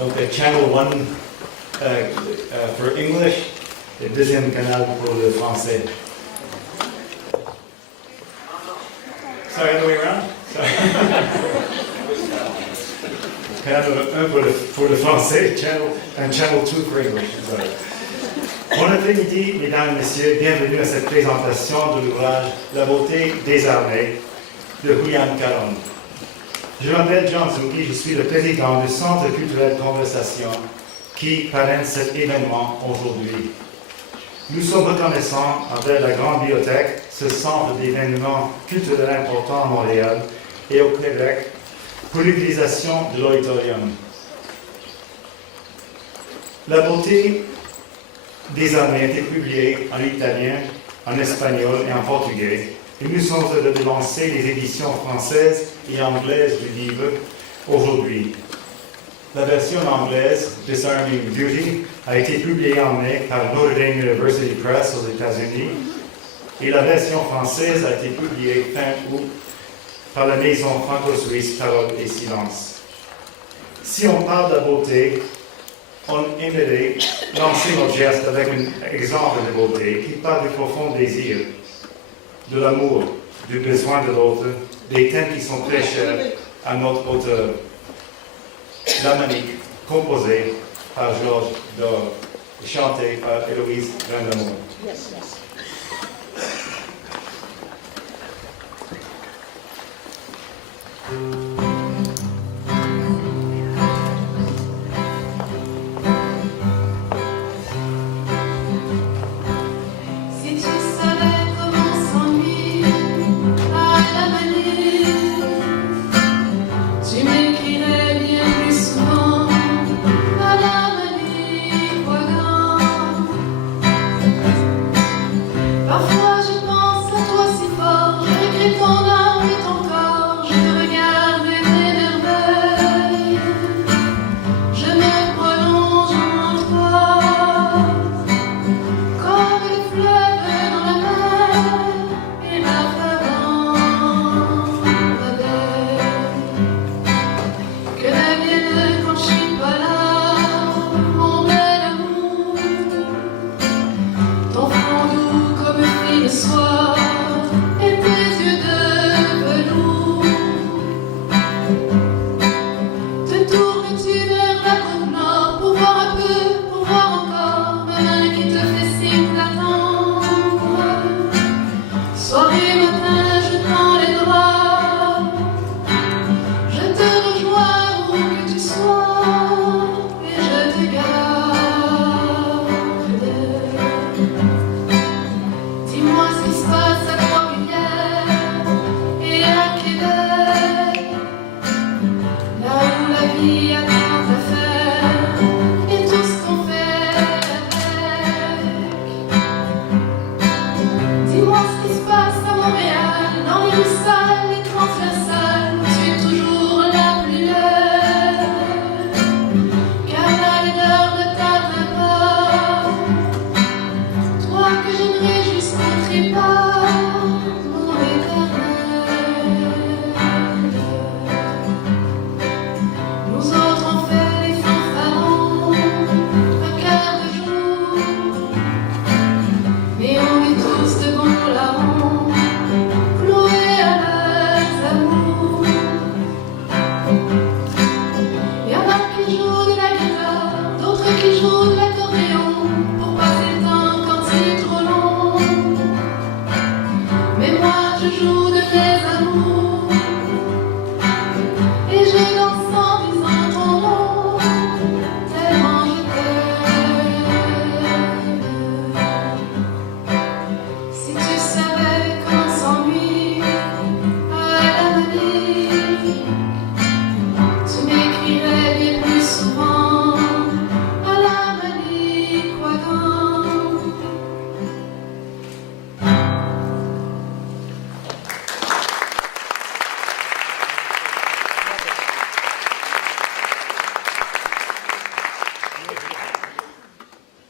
Donc, Channel 1 for English, le deuxième canal pour le français. Sorry, other way around? Canal 1 pour le français, Channel 2 for English. Sorry. Bon après-midi, mesdames et messieurs, bienvenue à cette présentation de l'ouvrage La beauté désarmée de Julián Carrón. Je m'appelle Julián Giussani, je suis le président du Centre culturel Conversation qui parraine cet événement aujourd'hui. Nous sommes reconnaissants envers la Grande Bibliothèque, ce centre d'événements culturels important à Montréal et au Québec, pour l'utilisation de l'auditorium. La beauté désarmée a été publiée en italien, en espagnol et en portugais, et nous sommes heureux de lancer les éditions françaises et anglaises du livre aujourd'hui. La version anglaise, Disarming Beauty, a été publiée en mai par Notre Dame University Press aux États-Unis, et la version française a été publiée fin août par la maison franco-suisse Parole et Silence. Si on parle de la beauté, on aimerait lancer notre geste avec un exemple de beauté qui parle du profond désir, de l'amour, du besoin de l'autre, des thèmes qui sont très chers à notre auteur. La manique, composée par Georges Dor, chantée par Héloïse Grindamour. Yes, yes.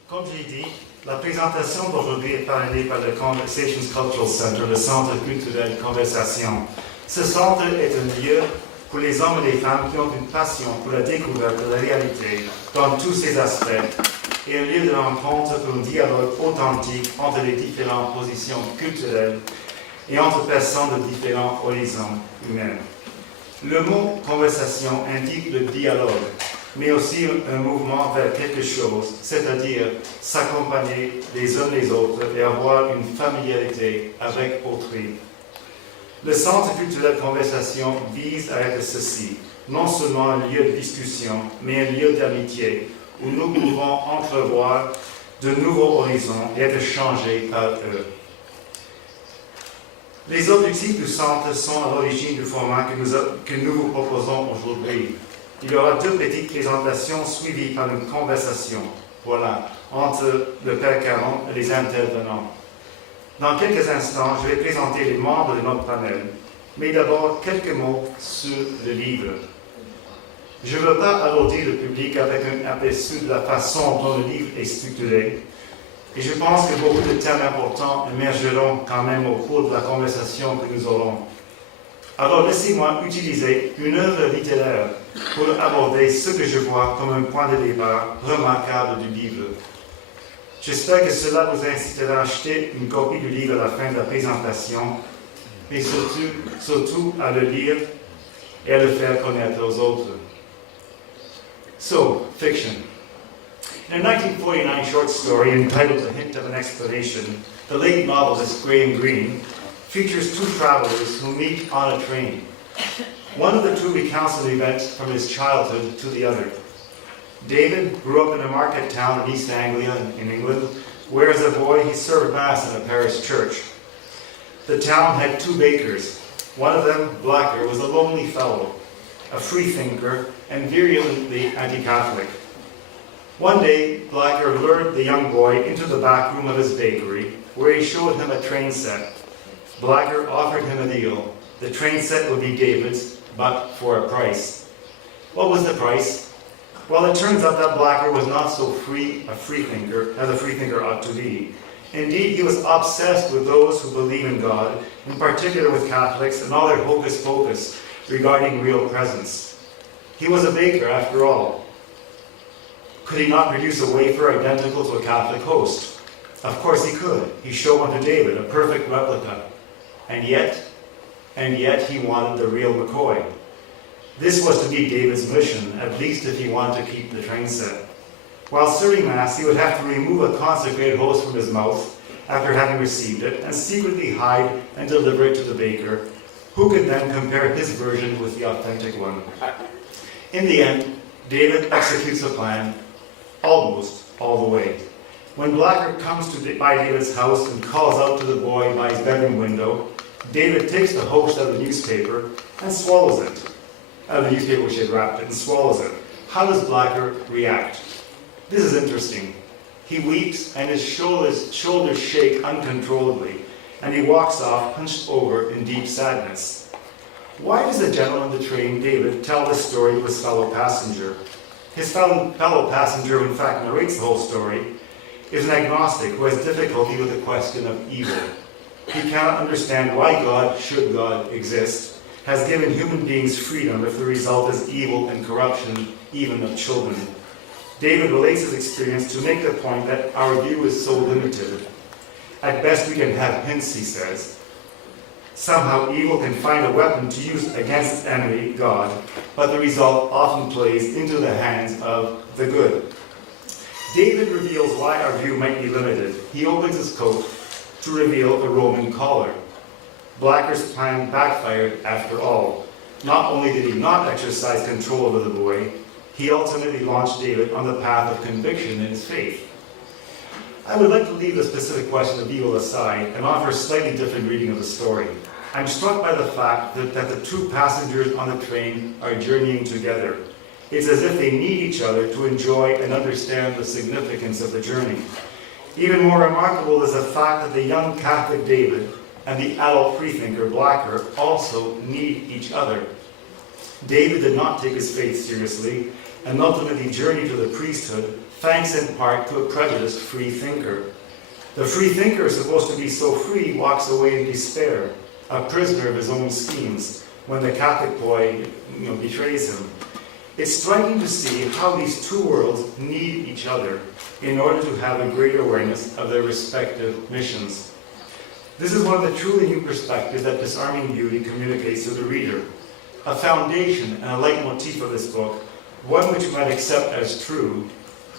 Comme j'ai dit, la présentation d'aujourd'hui est parrainée par le Conversations Cultural Center, le Centre culturel Conversation. Ce centre est un lieu pour les hommes et les femmes qui ont une passion pour la découverte de la réalité dans tous ses aspects et un lieu de rencontre pour un dialogue authentique entre les différentes positions culturelles et entre personnes de différents horizons humains. Le mot conversation indique le dialogue, mais aussi un mouvement vers quelque chose, c'est-à-dire s'accompagner les uns les autres et avoir une familiarité avec autrui. Le centre culturel conversation vise à être ceci, non seulement un lieu de discussion, mais un lieu d'amitié, où nous pouvons entrevoir de nouveaux horizons et être changés par eux. Les objectifs du centre sont à l'origine du format que nous vous proposons aujourd'hui. Il y aura 2 petites présentations suivies par une conversation, entre le Père Carrón et les intervenants. Dans quelques instants, je vais présenter les membres de notre panel, mais d'abord quelques mots sur le livre. Je ne veux pas alourdir le public avec un aperçu de la façon dont le livre est structuré, et je pense que beaucoup de thèmes importants émergeront quand même au cours de la conversation que nous aurons. Alors laissez-moi utiliser une œuvre littéraire pour aborder ce que je vois comme un point de départ remarquable du livre. J'espère que cela vous incitera à acheter une copie du livre à la fin de la présentation, mais surtout à le lire et à le faire connaître aux autres. So, fiction. In a 1949 short story entitled A Hint of an Explanation, the late novelist Graham Greene features 2 travelers who meet on a train. One of the 2 recounts an event from his childhood to the other. David grew up in a market town in East Anglia in England, where as a boy he served Mass in a parish church. The town had 2 bakers. One of them, Blacker, was a lonely fellow, a freethinker, and virulently anti-Catholic. One day, Blacker lured the young boy into the back room of his bakery, where he showed him a train set. Blacker offered him a deal. The train set would be David's, but for a price. What was the price? Well, it turns out that Blacker was not so free a freethinker as a freethinker ought to be. Indeed, he was obsessed with those who believe in God, in particular with Catholics and all their hocus pocus regarding real presence. He was a baker, after all. Could he not produce a wafer identical to a Catholic host? Of course he could. He showed one to David, a perfect replica. And yet he wanted the real McCoy. This was to be David's mission, at least if he wanted to keep the train set. While serving Mass, he would have to remove a consecrated host from his mouth after having received it, and secretly hide and deliver it to the baker, who could then compare his version with the authentic one. In the end, David executes the plan, almost all the way. When Blacker comes by David's house and calls out to the boy by his bedroom window, David takes the host out of the newspaper and swallows it. Out of the newspaper which he had wrapped it, and swallows it. How does Blacker react? This is interesting. He weeps and his shoulders shake uncontrollably, and he walks off hunched over in deep sadness. Why does the gentleman on the train, David, tell this story to his fellow passenger? His fellow passenger, who in fact narrates the whole story, is an agnostic who has difficulty with the question of evil. He cannot understand why God, should God exist, has given human beings freedom if the result is evil and corruption, even of children. David relates his experience to make the point that our view is so limited. At best we can have hints, he says. Somehow evil can find a weapon to use against its enemy, God, but the result often plays into the hands of the good. David reveals why our view might be limited. He opens his coat to reveal a Roman collar. Blacker's plan backfired after all. Not only did he not exercise control over the boy, he ultimately launched David on the path of conviction in his faith. I would like to leave the specific question of evil aside and offer a slightly different reading of the story. I'm struck by the fact that the 2 passengers on the train are journeying together. It's as if they need each other to enjoy and understand the significance of the journey. Even more remarkable is the fact that the young Catholic David and the adult freethinker Blacker also need each other. David did not take his faith seriously and ultimately journeyed to the priesthood, thanks in part to a prejudiced free thinker. The free thinker, supposed to be so free, walks away in despair, a prisoner of his own schemes, when the Catholic boy betrays him. It's striking to see how these two worlds need each other in order to have a greater awareness of their respective missions. This is one of the truly new perspectives that Disarming Beauty communicates to the reader. A foundation and a leitmotif of this book, one which you might accept as true,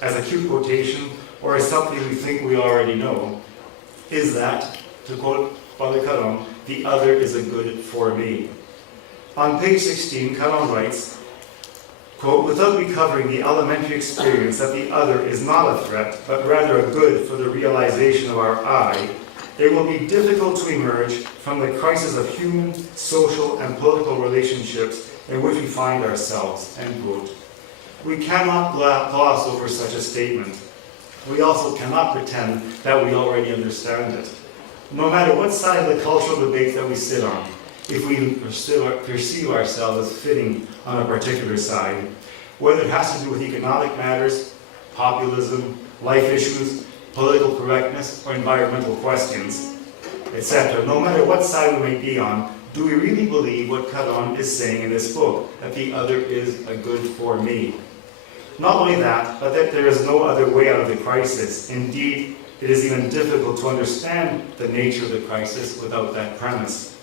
as a cute quotation, or as something we think we already know, is that, to quote Father Carrón, the other is a good for me. On page 16, Carrón writes, quote, without recovering the elementary experience that the other is not a threat, but rather a good for the realization of our I, it will be difficult to emerge from the crisis of human, social, and political relationships in which we find ourselves, end quote. We cannot gloss over such a statement. We also cannot pretend that we already understand it. No matter what side of the cultural debate that we sit on, if we perceive ourselves as fitting on a particular side, whether it has to do with economic matters, populism, life issues, political correctness, or environmental questions, etc., no matter what side we may be on, do we really believe what Carrón is saying in this book, that the other is a good for me? Not only that, but that there is no other way out of the crisis. Indeed, it is even difficult to understand the nature of the crisis without that premise.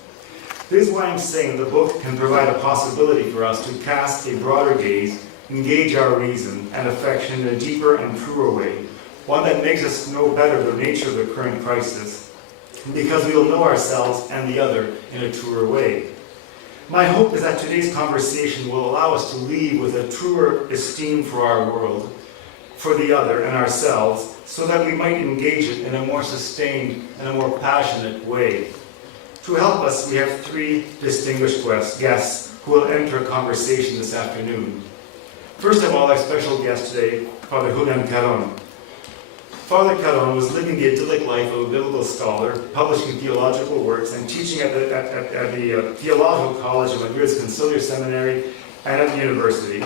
This is why I'm saying the book can provide a possibility for us to cast a broader gaze, engage our reason and affection in a deeper and truer way, one that makes us know better the nature of the current crisis, because we will know ourselves and the other in a truer way. My hope is that today's conversation will allow us to leave with a truer esteem for our world, for the other and ourselves, so that we might engage it in a more sustained and a more passionate way. To help us, we have three distinguished guests who will enter a conversation this afternoon. First of all, our special guest today, Father Julián Carrón. Father Carrón was living the idyllic life of a biblical scholar, publishing theological works and teaching at the Theological College of Madrid's Conciliar Seminary and at the university.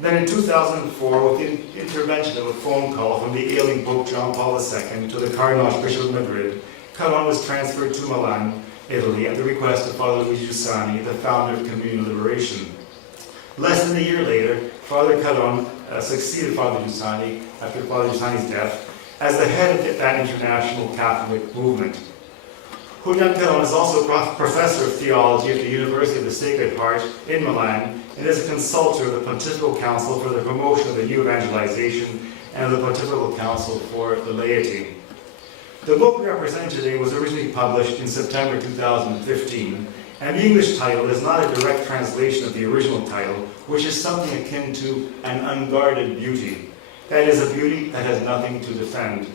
Then in 2004, with the intervention of a phone call from the ailing Pope John Paul II to the Cardinal Archbishop of Madrid, Carrón was transferred to Milan, Italy, at the request of Father Luigi Giussani, the founder of Communal Liberation. Less than a year later, Father Carrón succeeded Father Giussani after Father Giussani's death as the head of that international Catholic movement. Julián Carrón is also professor of theology at the University of the Sacred Heart in Milan and is a consultor of the Pontifical Council for the Promotion of the New Evangelization and of the Pontifical Council for the Laity. The book we are presenting today was originally published in September 2015, and the English title is not a direct translation of the original title, which is something akin to an unguarded beauty. That is, a beauty that has nothing to defend.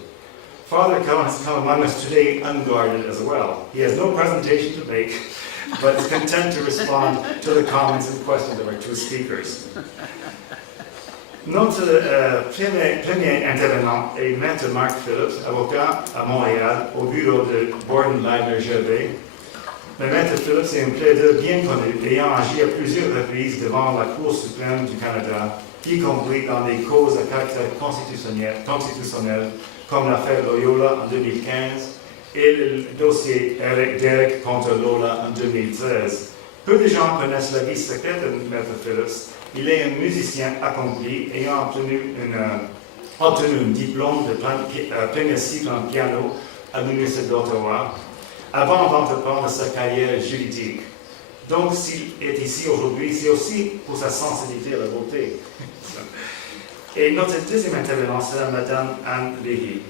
Father Carrón has come among us today unguarded as well. He has no presentation to make, but is content to respond to the comments and questions of our two speakers. Notre premier intervenant est Maître Mark Phillips, avocat à Montréal, au bureau de Borden Ladner Gervais. Le Maître Phillips est un plaideur bien connu, ayant agi à plusieurs reprises devant la Cour suprême du Canada, y compris dans des causes à caractère constitutionnel, comme l'affaire Loyola en 2015 et le dossier Derek contre Lola en 2013. Peu de gens connaissent la vie secrète de Maître Phillips. Il est un musicien accompli, ayant obtenu un diplôme de premier cycle en piano à l'Université d'Ottawa, avant d'entreprendre sa carrière juridique. Donc, s'il est ici aujourd'hui, c'est aussi pour sa sensibilité à la beauté. Et notre deuxième intervenante sera Madame Anne Leahy.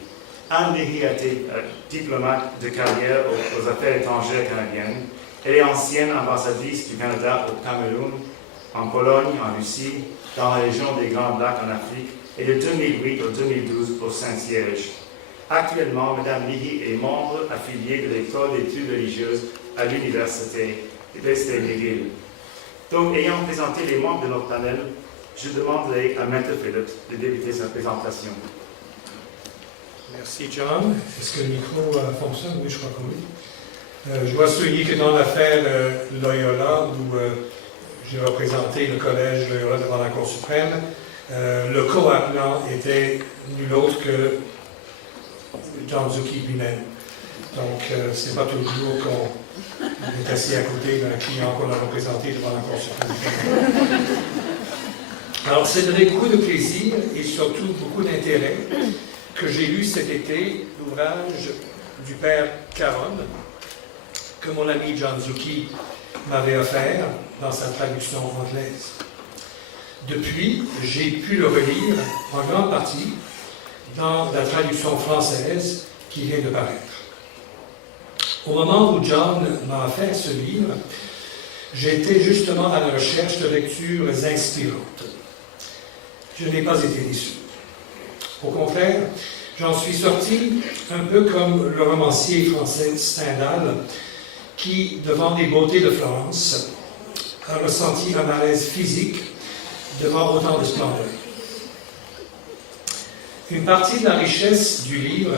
Anne Leahy a été diplomate de carrière aux affaires étrangères canadiennes. Elle est ancienne ambassadrice du Canada au Cameroun, en Pologne, en Russie, dans la région des Grands Lacs en Afrique, et de 2008 au 2012 au Saint-Siège. Actuellement, Mme Leahy est membre affilié de l'école d'études religieuses à l'Université McGill. Donc, ayant présenté les membres de notre panel, je demanderai à Maître Phillips de débuter sa présentation. Merci, John. Est-ce que le micro fonctionne? Oui, je crois que oui. Je dois souligner que dans l'affaire Loyola, où j'ai représenté le collège Loyola devant la Cour suprême, le co-appelant était nul autre que John Zucchi lui-même. Donc, ce n'est pas toujours Il est assis à côté d'un client qu'on a représenté devant la Cour suprême. Alors, c'est avec beaucoup de plaisir et surtout beaucoup d'intérêt que j'ai lu cet été l'ouvrage du père Carrón, que mon ami John Zucchi m'avait offert dans sa traduction anglaise. Depuis, j'ai pu le relire en grande partie dans la traduction française qui vient de paraître. Au moment où John m'a offert ce livre, j'étais justement à la recherche de lectures inspirantes. Je n'ai pas été déçu. Au contraire, j'en suis sorti un peu comme le romancier français Stendhal, qui, devant les beautés de Florence, a ressenti un malaise physique devant autant de splendeur. Une partie de la richesse du livre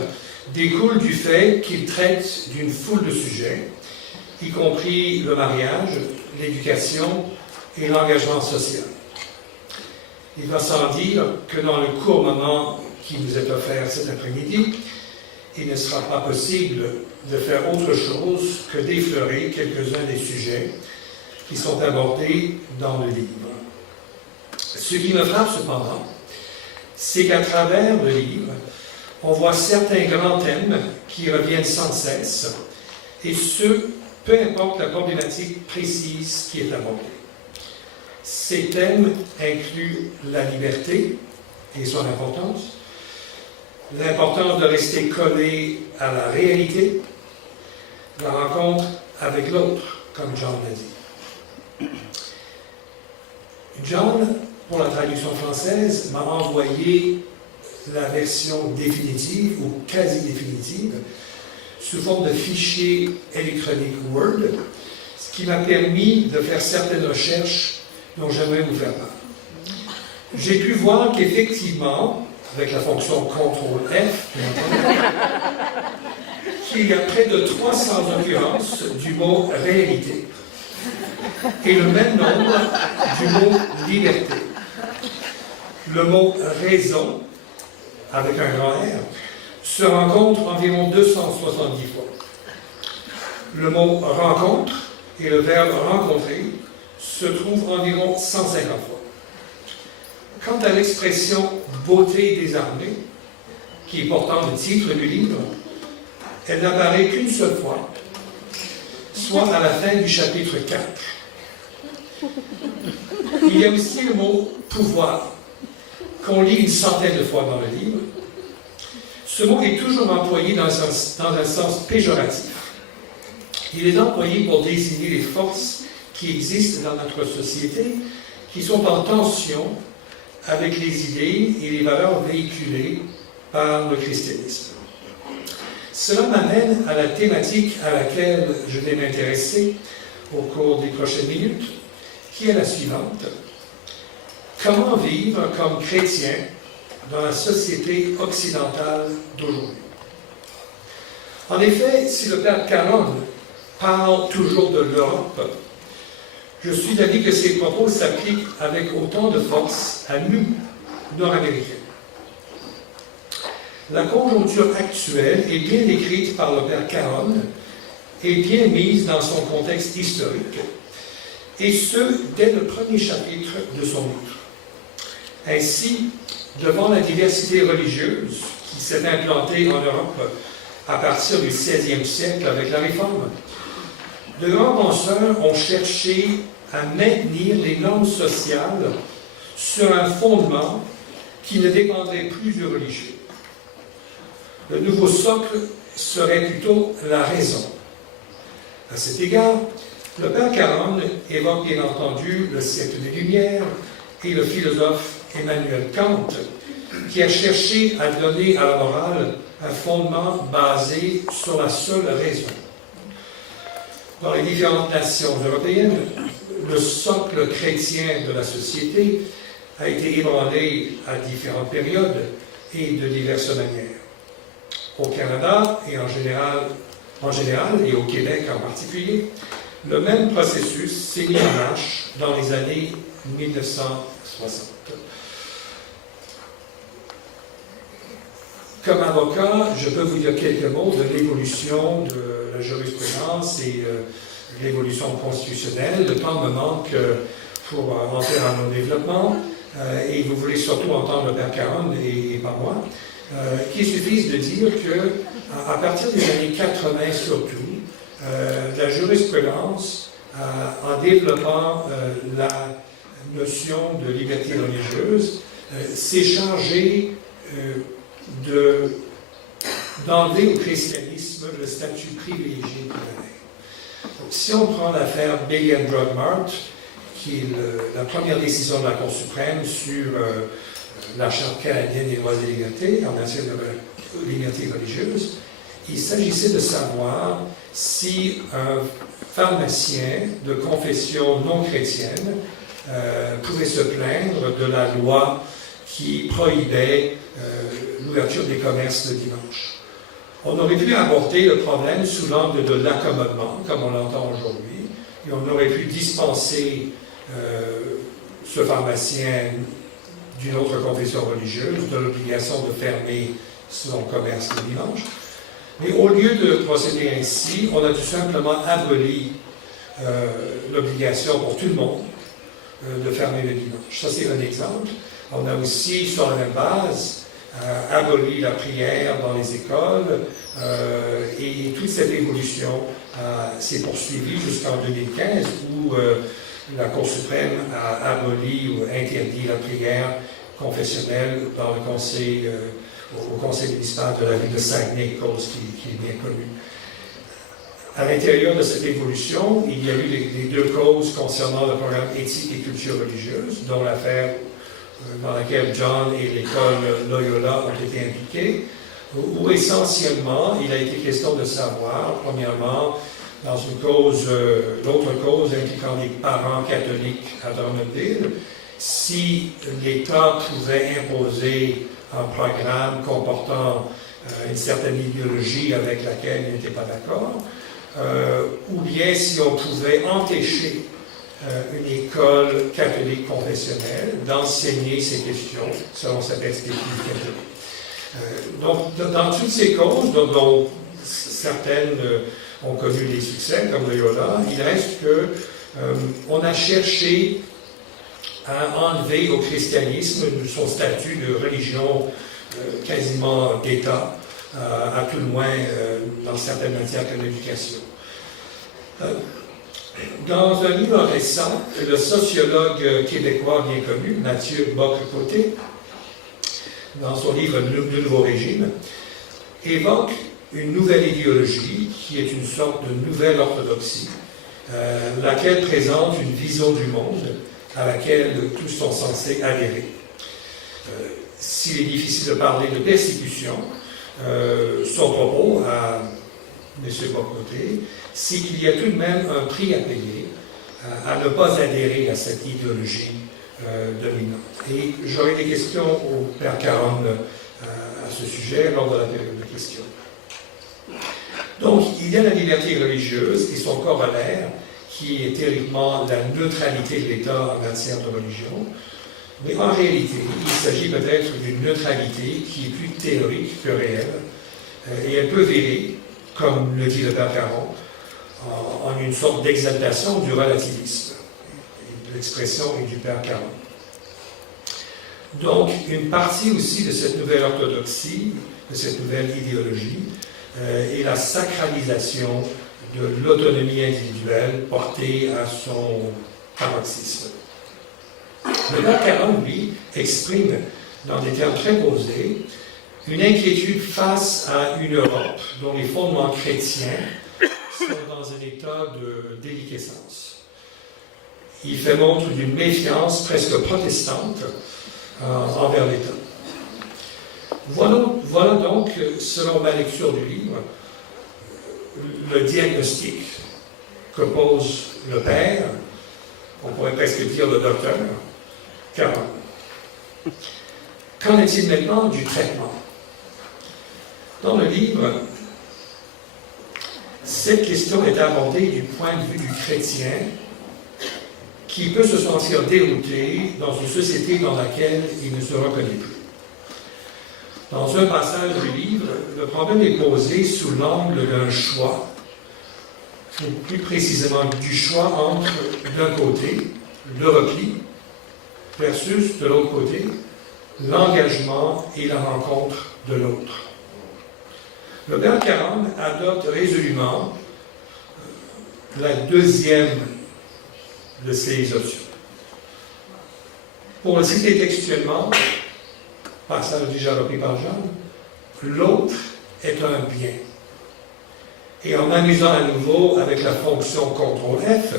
découle du fait qu'il traite d'une foule de sujets, y compris le mariage, l'éducation et l'engagement social. Il va sans dire que dans le court moment qui nous est offert cet après-midi, il ne sera pas possible de faire autre chose que d'effleurer quelques-uns des sujets qui sont abordés dans le livre. Ce qui me frappe cependant, c'est qu'à travers le livre, on voit certains grands thèmes qui reviennent sans cesse, et ce, peu importe la problématique précise qui est abordée. Ces thèmes incluent la liberté et son importance, l'importance de rester collé à la réalité, la rencontre avec l'autre, comme John l'a dit. John, pour la traduction française, m'a envoyé la version définitive ou quasi définitive sous forme de fichier électronique Word, ce qui m'a permis de faire certaines recherches dont j'aimerais vous faire part. J'ai pu voir qu'effectivement, avec la fonction CTRL-F, qu'il y a près de 300 occurrences du mot réalité et le même nombre du mot liberté. Le mot raison, avec un grand R, se rencontre environ 270 fois. Le mot rencontre et le verbe rencontrer se trouvent environ 150 fois. Quant à l'expression beauté désarmée, qui est pourtant le titre du livre, elle n'apparaît qu'une seule fois, soit à la fin du chapitre 4. Il y a aussi le mot pouvoir, qu'on lit une centaine de fois dans le livre. Ce mot est toujours employé dans un sens péjoratif. Il est employé pour désigner les forces qui existent dans notre société, qui sont en tension avec les idées et les valeurs véhiculées par le christianisme. Cela m'amène à la thématique à laquelle je vais m'intéresser au cours des prochaines minutes, qui est la suivante. Comment vivre comme chrétien dans la société occidentale d'aujourd'hui? En effet, si le père Carrón parle toujours de l'Europe, je suis d'avis que ses propos s'appliquent avec autant de force à nous, Nord-Américains. La conjoncture actuelle est bien décrite par le père Carrón et bien mise dans son contexte historique, et ce, dès le premier chapitre de son livre. Ainsi, devant la diversité religieuse qui s'est implantée en Europe à partir du XVIe siècle avec la Réforme, de grands penseurs ont cherché à maintenir les normes sociales sur un fondement qui ne dépendrait plus du religieux. Le nouveau socle serait plutôt la raison. À cet égard, le père Carrón évoque bien entendu le siècle des Lumières et le philosophe Emmanuel Kant, qui a cherché à donner à la morale un fondement basé sur la seule raison. Dans les différentes nations européennes, le socle chrétien de la société a été ébranlé à différentes périodes et de diverses manières. Au Canada et en général, et au Québec en particulier, le même processus s'est mis en marche dans les années 1960. Comme avocat, je peux vous dire quelques mots de l'évolution de la jurisprudence et l'évolution constitutionnelle. Le temps me manque pour entrer dans nos développements et vous voulez surtout entendre le Père Carrón et pas moi, qu'il suffise de dire qu'à partir des années 80 surtout, la jurisprudence, en développant la notion de liberté religieuse, s'est chargée d'enlever au christianisme le statut privilégié qu'il avait. Donc, si on prend l'affaire Big and Drug Mart, qui est la première décision de la Cour suprême sur la Charte canadienne des droits et libertés, en matière de liberté religieuse, il s'agissait de savoir si un pharmacien de confession non chrétienne pouvait se plaindre de la loi qui prohibait l'ouverture des commerces le dimanche. On aurait pu aborder le problème sous l'angle de l'accommodement, comme on l'entend aujourd'hui, et on aurait pu dispenser ce pharmacien d'une autre confession religieuse de l'obligation de fermer son commerce le dimanche. Mais au lieu de procéder ainsi, on a tout simplement aboli l'obligation pour tout le monde de fermer le dimanche. Ça, c'est un exemple. On a aussi, sur la même base, aboli la prière dans les écoles et toute cette évolution s'est poursuivie jusqu'en 2015 où la Cour suprême a aboli ou interdit la prière confessionnelle dans le conseil, au conseil municipal de la ville de Saguenay, cause qui est bien connue. À l'intérieur de cette évolution, il y a eu les deux causes concernant le programme éthique et culture religieuse, dont l'affaire dans laquelle John et l'école Loyola ont été impliqués, où essentiellement il a été question de savoir, premièrement, dans une cause, l'autre cause impliquant les parents catholiques à Drummondville, si l'État pouvait imposer un programme comportant une certaine idéologie avec laquelle il n'était pas d'accord, ou bien si on pouvait empêcher une école catholique confessionnelle d'enseigner ces questions selon sa perspective catholique. Donc, dans toutes ces causes, dont certaines ont connu des succès, comme Loyola, il reste qu'on a cherché à enlever au christianisme son statut de religion quasiment d'État, à tout le moins dans certaines matières comme l'éducation. Dans un livre récent, le sociologue québécois bien connu, Mathieu Bock-Côté, dans son livre « Le Nouveau Régime », évoque une nouvelle idéologie qui est une sorte de nouvelle orthodoxie, laquelle présente une vision du monde à laquelle tous sont censés adhérer. S'il est difficile de parler de persécution, son propos à M. Bock-Côté, c'est qu'il y a tout de même un prix à payer à ne pas adhérer à cette idéologie dominante. Et j'aurai des questions au Père Carrón à ce sujet lors de la période de questions. Donc, il y a la liberté religieuse et son corollaire, qui est théoriquement la neutralité de l'État en matière de religion. Mais en réalité, il s'agit peut-être d'une neutralité qui est plus théorique que réelle, et elle peut virer, comme le dit le Père Carrón, en une sorte d'exaltation du relativisme. L'expression est du Père Carrón. Donc, une partie aussi de cette nouvelle orthodoxie, de cette nouvelle idéologie, est la sacralisation de l'autonomie individuelle portée à son paroxysme. Le Père Carrón, lui, exprime, dans des termes très posés, une inquiétude face à une Europe dont les fondements chrétiens sont dans un état de déliquescence. Il fait montre d'une méfiance presque protestante envers l'État. Voilà donc, selon ma lecture du livre, le diagnostic que pose le Père, on pourrait presque dire le docteur, Carrón. Qu'en est-il maintenant du traitement? Dans le livre, cette question est abordée du point de vue du chrétien qui peut se sentir dérouté dans une société dans laquelle il ne se reconnaît plus. Dans un passage du livre, le problème est posé sous l'angle d'un choix ou plus précisément du choix entre, d'un côté, le repli, versus, de l'autre côté, l'engagement et la rencontre de l'autre. Le père Carrón adopte résolument la deuxième de ces options. Pour le citer textuellement, passage déjà repris par Jean, l'autre est un bien. Et en amusant à nouveau avec la fonction CTRL-F,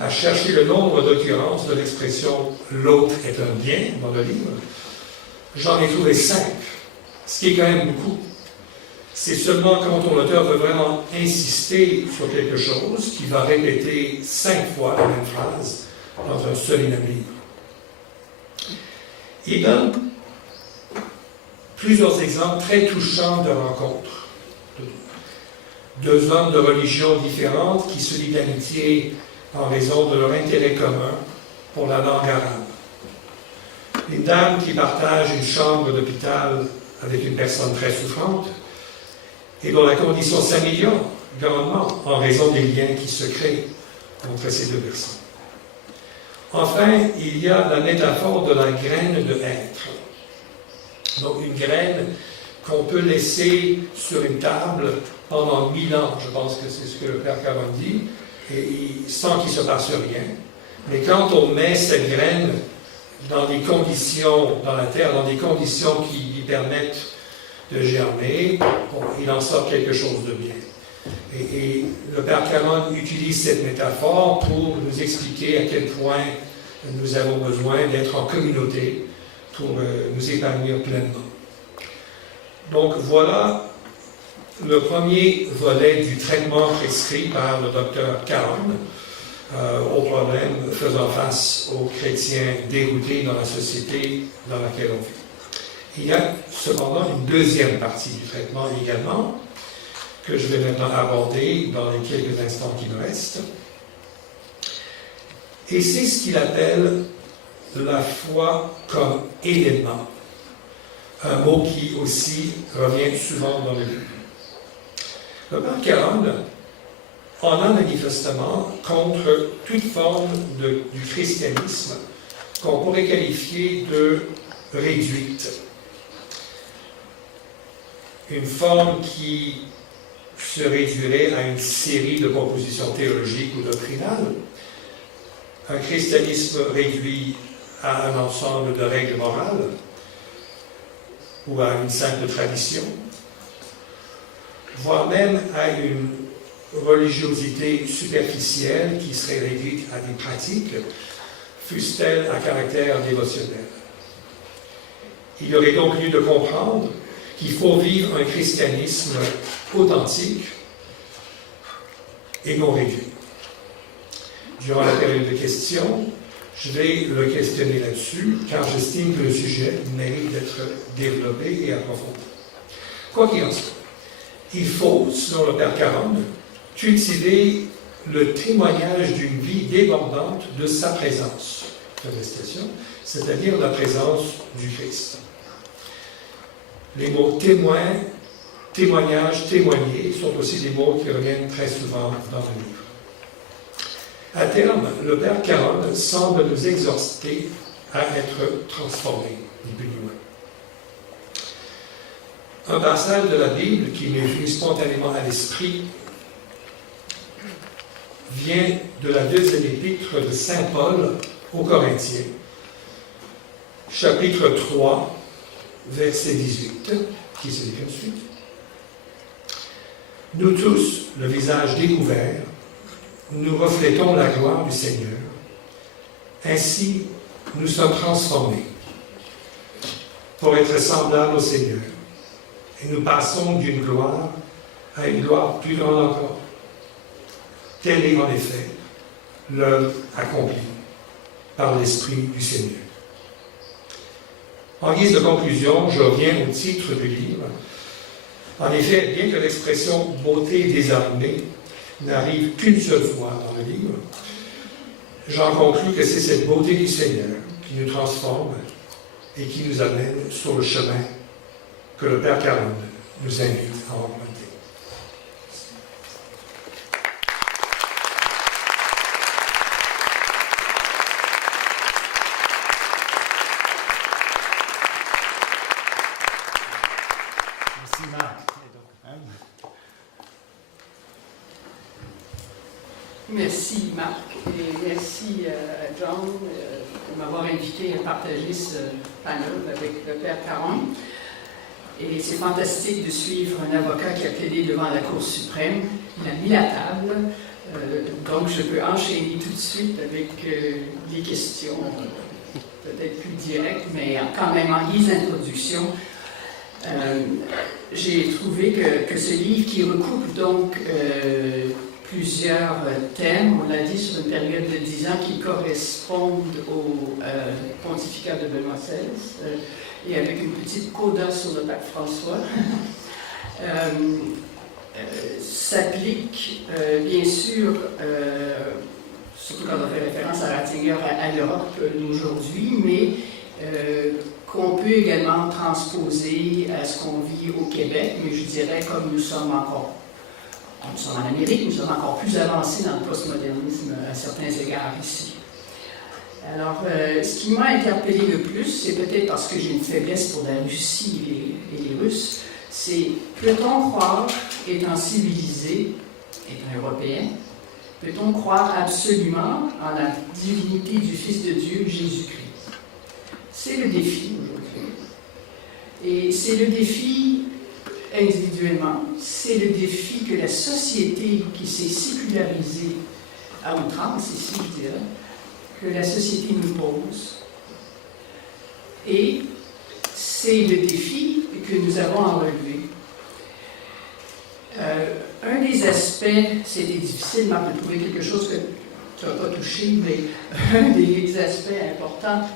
à chercher le nombre d'occurrences de l'expression « l'autre est un bien » dans le livre, j'en ai trouvé 5, ce qui est quand même beaucoup. C'est seulement quand l'auteur veut vraiment insister sur quelque chose qu'il va répéter 5 fois la même phrase dans un seul et même livre. Il donne plusieurs exemples très touchants de rencontres. Deux hommes de religions différentes qui se lient d'amitié en raison de leur intérêt commun pour la langue arabe. Une dame qui partage une chambre d'hôpital avec une personne très souffrante et dont la condition s'améliore grandement en raison des liens qui se créent entre ces deux personnes. Enfin, il y a la métaphore de la graine de hêtre. Donc une graine qu'on peut laisser sur une table pendant 1000 ans, je pense que c'est ce que le père Carrón dit, et sans qu'il ne se passe rien. Mais quand on met cette graine dans des conditions, dans la terre, dans des conditions qui lui permettent de germer, bon, il en sort quelque chose de bien. Et le père Carrón utilise cette métaphore pour nous expliquer à quel point nous avons besoin d'être en communauté pour nous épanouir pleinement. Donc voilà le premier volet du traitement prescrit par le docteur Carrón aux problèmes faisant face aux chrétiens déroutés dans la société dans laquelle on vit. Il y a cependant une deuxième partie du traitement également, que je vais maintenant aborder dans les quelques instants qui me restent. Et c'est ce qu'il appelle la foi comme événement, un mot qui aussi revient souvent dans le livre. Le père Carrón en a manifestement contre toute forme du christianisme qu'on pourrait qualifier de réduite. Une forme qui se réduirait à une série de propositions théologiques ou doctrinales, un christianisme réduit à un ensemble de règles morales ou à une simple tradition, voire même à une religiosité superficielle qui serait réduite à des pratiques, fussent-elles à caractère dévotionnel. Il y aurait donc lieu de comprendre qu'il faut vivre un christianisme authentique et non réduit. Durant la période de questions, je vais le questionner là-dessus, car j'estime que le sujet mérite d'être développé et approfondi. Quoi qu'il en soit, il faut, selon le père Carrón, cultiver le témoignage d'une vie débordante de sa présence, c'est-à-dire la présence du Christ. Les mots témoin, témoignage, témoigner sont aussi des mots qui reviennent très souvent dans le livre. À terme, le père Carrón semble nous exhorter à être transformés, ni plus ni moins. Un passage de la Bible qui m'est venu spontanément à l'esprit vient de la deuxième épître de saint Paul aux Corinthiens, chapitre 3, verset 18, qui se dit comme suit. Nous tous, le visage découvert, nous reflétons la gloire du Seigneur. Ainsi, nous sommes transformés pour être semblables au Seigneur. Et nous passons d'une gloire à une gloire plus grande encore. Telle est en effet l'œuvre accomplie par l'Esprit du Seigneur. En guise de conclusion, je reviens au titre du livre. En effet, bien que l'expression « beauté désarmée » n'arrive qu'une seule fois dans le livre, j'en conclus que c'est cette beauté du Seigneur qui nous transforme et qui nous amène sur le chemin que le Père Carrón nous invite à emprunter. Merci Marc et merci à John de m'avoir invité à partager ce panel avec le Père Carrón. Et c'est fantastique de suivre un avocat qui a plaidé devant la Cour suprême. Il a mis la table, donc je peux enchaîner tout de suite avec des questions peut-être plus directes, mais quand même en guise d'introduction. J'ai trouvé que ce livre qui recoupe donc plusieurs thèmes, on l'a dit, sur une période de 10 ans qui correspondent au pontificat de Benoît XVI, et avec une petite coda sur le pape François, s'applique bien sûr, surtout quand on fait référence à Ratzinger, à l'Europe d'aujourd'hui, mais qu'on peut également transposer à ce qu'on vit au Québec, mais je dirais comme nous sommes en Amérique, nous sommes encore plus avancés dans le postmodernisme à certains égards ici. Alors, ce qui m'a interpellé le plus, c'est peut-être parce que j'ai une faiblesse pour la Russie et les Russes, c'est peut-on croire, étant civilisé, étant européen, peut-on croire absolument en la divinité du Fils de Dieu, Jésus-Christ? C'est le défi aujourd'hui. Et c'est le défi individuellement, c'est le défi que la société qui s'est sécularisée à outrance, ici je dirais, que la société nous pose. Et c'est le défi que nous avons à relever. Un des aspects, c'était difficile, Marc, de trouver quelque chose que tu n'as pas touché, mais un des aspects importants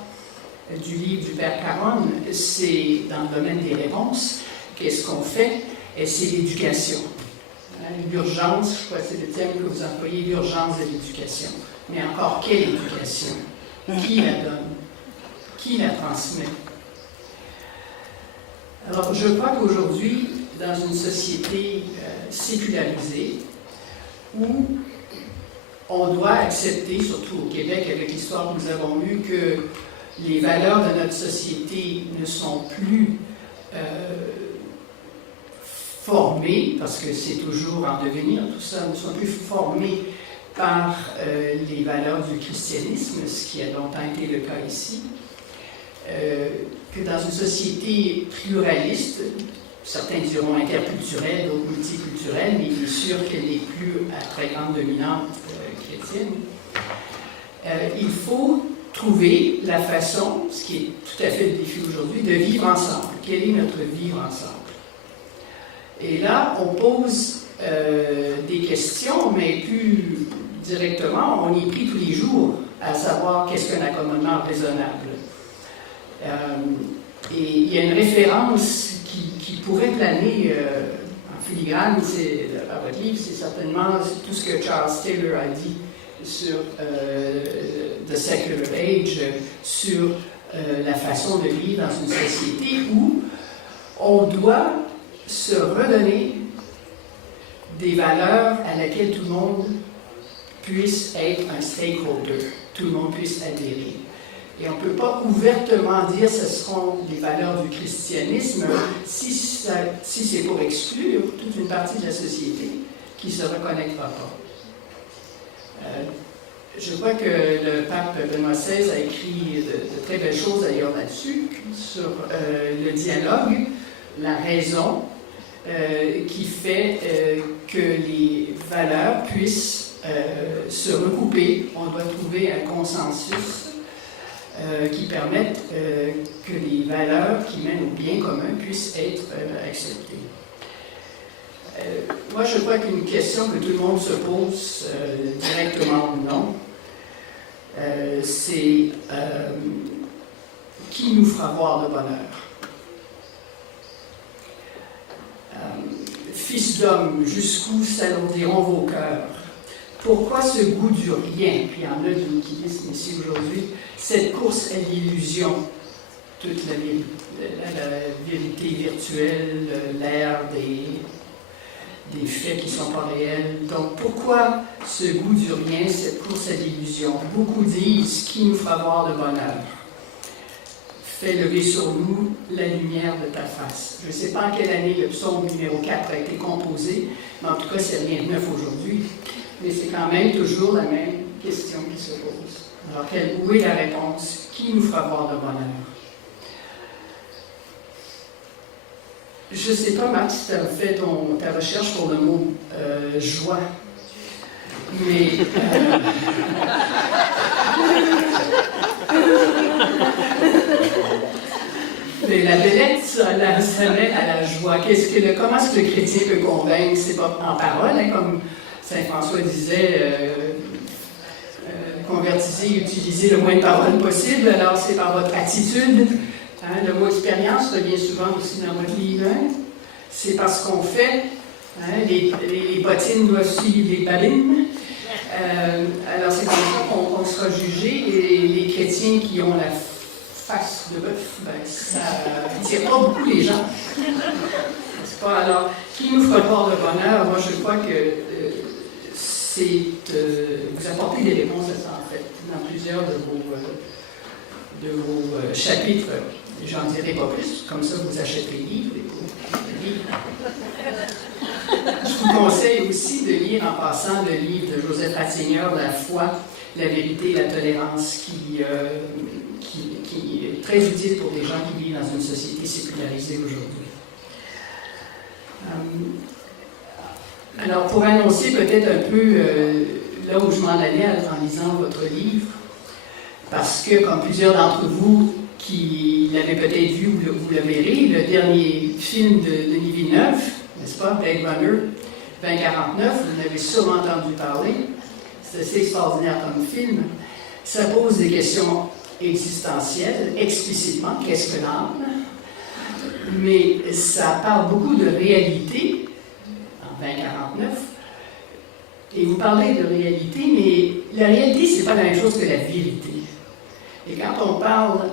du livre du Père Carrón, c'est dans le domaine des réponses. Qu'est-ce qu'on fait? Et c'est l'éducation. L'urgence, je crois que c'est le thème que vous employez, l'urgence de l'éducation. Mais encore, quelle éducation? Qui la donne? Qui la transmet? Alors, je crois qu'aujourd'hui, dans une société sécularisée, où on doit accepter, surtout au Québec, avec l'histoire que nous avons eue, que les valeurs de notre société ne sont plus formées, parce que c'est toujours en devenir, tout ça, ne sont plus formées par les valeurs du christianisme, ce qui a longtemps été le cas ici, que dans une société pluraliste, certains diront interculturelle, d'autres multiculturelle, mais il est sûr qu'elle n'est plus à très grande dominante chrétienne, il faut trouver la façon, ce qui est tout à fait le défi aujourd'hui, de vivre ensemble. Quel est notre vivre ensemble? Et là, on pose des questions, mais plus directement, on y prie tous les jours à savoir qu'est-ce qu'un accommodement raisonnable. Et il y a une référence qui pourrait planer en filigrane à votre livre, c'est certainement tout ce que Charles Taylor a dit sur The Secular Age, sur la façon de vivre dans une société où on doit se redonner des valeurs à laquelle tout le monde puisse être un stakeholder, tout le monde puisse adhérer. Et on ne peut pas ouvertement dire que ce seront des valeurs du christianisme si c'est pour exclure toute une partie de la société qui ne se reconnectera pas. Je crois que le pape Benoît XVI a écrit de très belles choses d'ailleurs là-dessus, sur le dialogue, la raison, qui fait que les valeurs puissent se recouper. On doit trouver un consensus qui permette que les valeurs qui mènent au bien commun puissent être acceptées. Moi, je crois qu'une question que tout le monde se pose, directement ou non, c'est qui nous fera voir le bonheur? Fils d'homme, jusqu'où s'alourdiront vos cœurs? Pourquoi ce goût du rien? Puis il y en a du nihilisme ici aujourd'hui. Cette course à l'illusion, toute la vérité virtuelle, l'ère des faits qui ne sont pas réels. Donc pourquoi ce goût du rien, cette course à l'illusion? Beaucoup disent qui nous fera voir le bonheur? Fais lever sur nous la lumière de ta face. Je ne sais pas en quelle année le psaume numéro 4 a été composé, mais en tout cas, c'est rien de neuf aujourd'hui. mais c'est quand même toujours la même question qui se pose. Alors, où est la réponse? Qui nous fera voir le bonheur? Je ne sais pas, Max, si tu as fait ta recherche pour le mot joie, mais mais la belette, ça mène à la joie. Comment est-ce que le chrétien peut convaincre? C'est pas en parole, hein, comme Saint François disait, convertissez, utilisez le moins de paroles possible. Alors, c'est par votre attitude. Hein, le mot expérience revient souvent aussi dans votre livre. Hein. C'est parce qu'on fait. Hein, les bottines doivent suivre les babines. Alors, c'est comme ça qu'on sera jugé. Et les chrétiens qui ont la face de bœuf, ben, ça n'attire pas beaucoup les gens. C'est pas, alors, qui nous fera voir le bonheur? Moi, je crois que vous apportez des réponses à ça, en fait, dans plusieurs de vos chapitres. J'en dirai pas plus, comme ça vous achetez les livres. Je vous conseille aussi de lire en passant le livre de Joseph Ratzinger, La foi, la vérité et la tolérance, qui est très utile pour des gens qui vivent dans une société sécularisée aujourd'hui. Alors, pour annoncer peut-être un peu là où je m'en allais en lisant votre livre, parce que, comme plusieurs d'entre vous qui l'avez peut-être vu ou vous le verrez, le dernier film de Denis Villeneuve, n'est-ce pas, Blade Runner 2049, vous en avez sûrement entendu parler, c'est assez extraordinaire comme film. Ça pose des questions existentielles, explicitement, qu'est-ce que l'âme? Mais ça parle beaucoup de réalité, en 2049, et vous parlez de réalité, mais la réalité, c'est pas la même chose que la vérité. Et quand on parle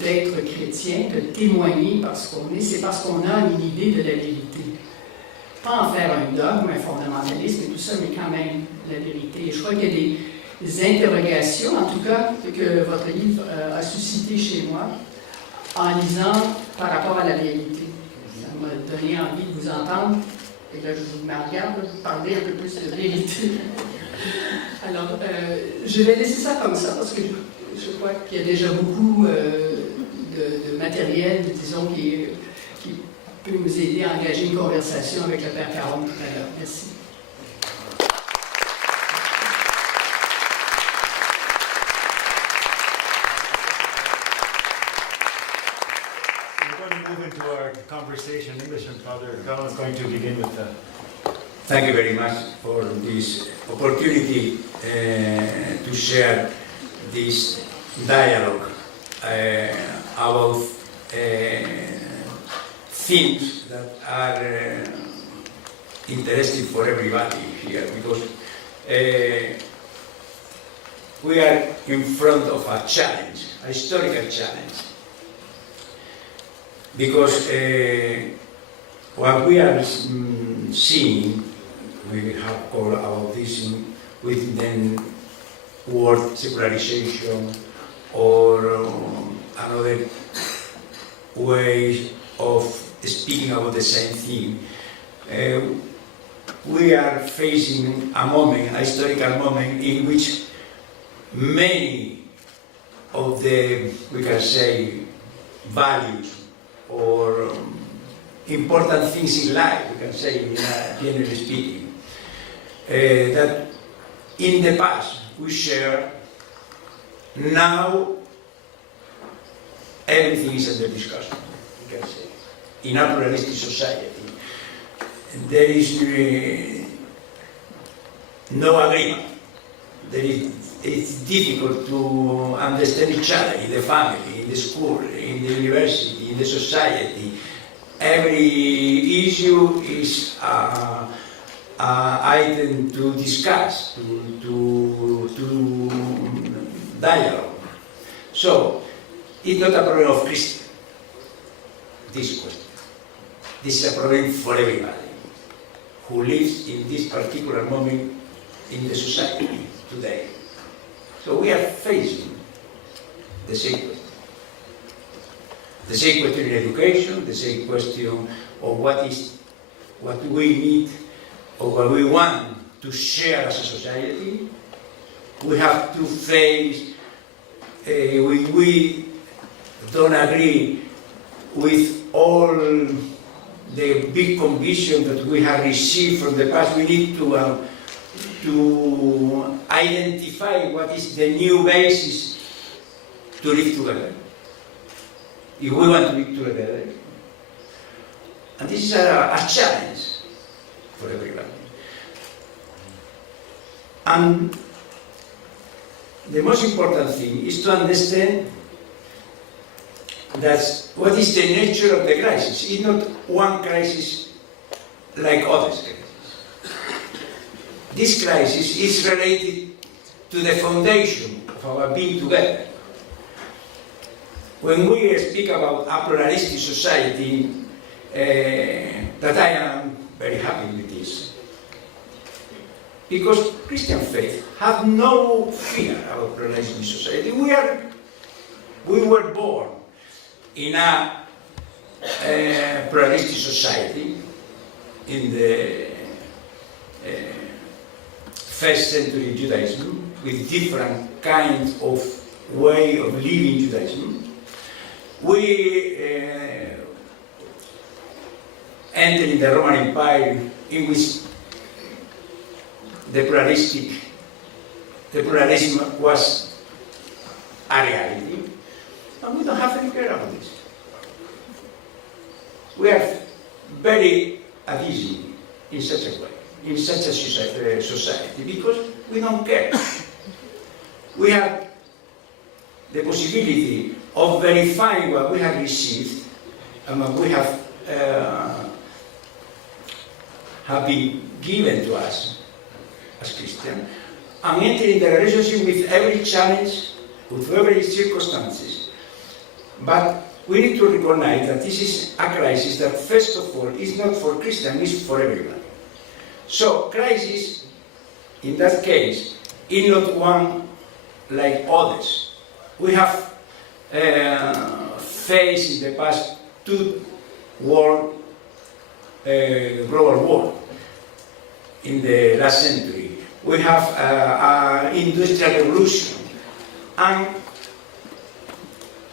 d'être chrétien, de témoigner parce qu'on est, c'est parce qu'on a une idée de la vérité. Pas en faire un dogme, un fondamentalisme et tout ça, mais quand même la vérité. Et je crois qu'il y a des interrogations, en tout cas, que votre livre a suscité chez moi, en lisant par rapport à la réalité. Ça m'a donné envie de vous entendre. Et là, je vous regarde parler un peu plus de vérité. Alors, je vais laisser ça comme ça, parce que je crois qu'il y a déjà beaucoup de matériel, disons, qui peut nous aider à engager une conversation avec le Père Carrón tout à l'heure. Merci. We're going to move into our conversation in English, and Father Carrón is going to begin with the... Thank you very much for this opportunity to share this dialogue about themes that are interesting for everybody here, because we are in front of a challenge, a historical challenge, because what we are seeing, we have called about this with the word secularization or another way of speaking about the same thing. We are facing a moment, a historical moment, in which many of the, we can say, values or important things in life, we can say, generally speaking, that in the past we share, now everything is under discussion, we can say. In a pluralistic society, there is no agreement. It's difficult to understand each other in the family, in the school, in the university, in the society. Every issue is an item to discuss, to dialogue. So, it's not a problem of Christians, this question. This is a problem for everybody who lives in this particular moment in the society today. So we are facing the same question. The same question in education, the same question of what we need or what we want to share as a society. We have to face, we don't agree with all the big conviction that we have received from the past. We need to identify what is the new basis to live together, if we want to live together. And this is a challenge for everybody. And the most important thing is to understand that what is the nature of the crisis. It's not one crisis like others. This crisis is related to the foundation of our being together. When we speak about a pluralistic society, that I am very happy with this, because Christian faith have no fear about pluralistic society. We were born in a pluralistic society in the first century Judaism, with different kinds of way of living Judaism. We entered in the Roman Empire, in which the pluralism was a reality, and we don't have any care about this. We are very at ease in such a way, in such a society, because we don't care. We have the possibility of verifying what we have received and what we have been given to us as Christians, and entering the relationship with every challenge, with every circumstances. But we need to recognize that this is a crisis that, first of all, is not for Christians, it's for everyone. So, crisis, in that case, is not one like others. We have faced in the past two global war in the last century. We have an industrial revolution, and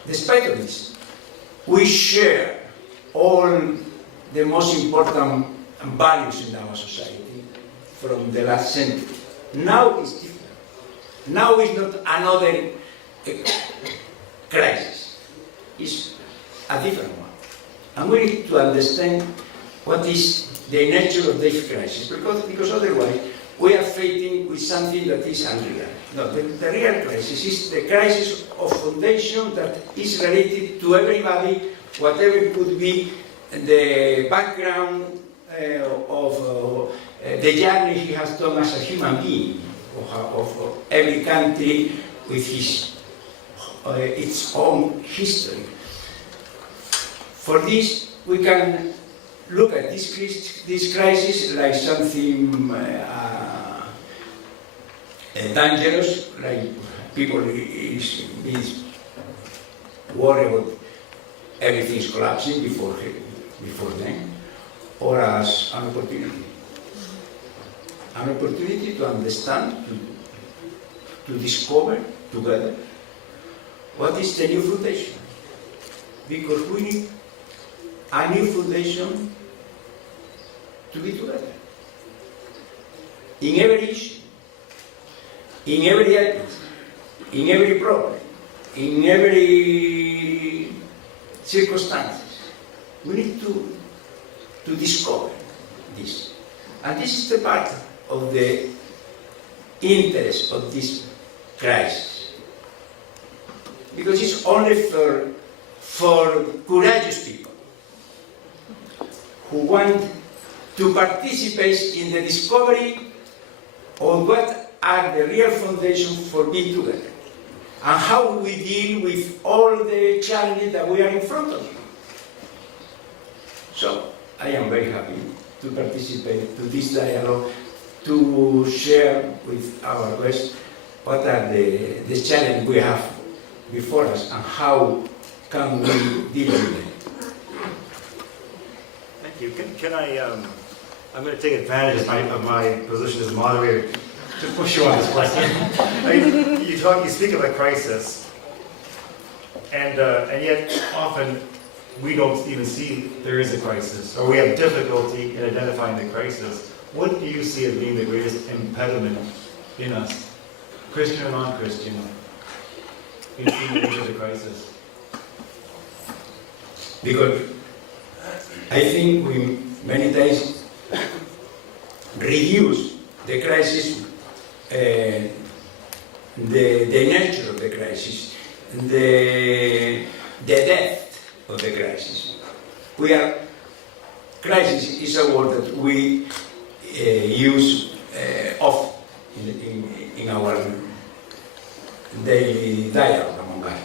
despite of this, we share all the most important values in our society from the last century. Now it's different. Now it's not another crisis. It's a different one. And we need to understand what is the nature of this crisis, because otherwise we are fighting with something that is unreal. No, the real crisis is the crisis of foundation that is related to everybody, whatever could be the background of the journey he has done as a human being, of every country with its own history. For this, we can look at this crisis like something dangerous, like people is worried about everything is collapsing before them, or as an opportunity. An opportunity to understand, to discover together what is the new foundation. Because we need a new foundation to be together. In every issue, in every item, in every problem, in every circumstances, we need to discover this. And this is the part of the interest of this crisis. Because it's only for courageous people who want to participate in the discovery of what are the real foundations for being together, and how we deal with all the challenges that we are in front of. So, I am very happy to participate to this dialogue, to share with our guests what are the challenges we have before us and how can we deal with them. Thank you. Can I I'm going to take advantage of my position as moderator to push you on this question. I mean, you speak of a crisis, and yet often we don't even see there is a crisis, or we have difficulty in identifying the crisis. What do you see as being the greatest impediment in us, Christian or non-Christian, in seeing the crisis? Because I think we many times reduce the crisis, the nature of the crisis, the depth of the crisis. Crisis is a word that we use often in our daily dialogue among us.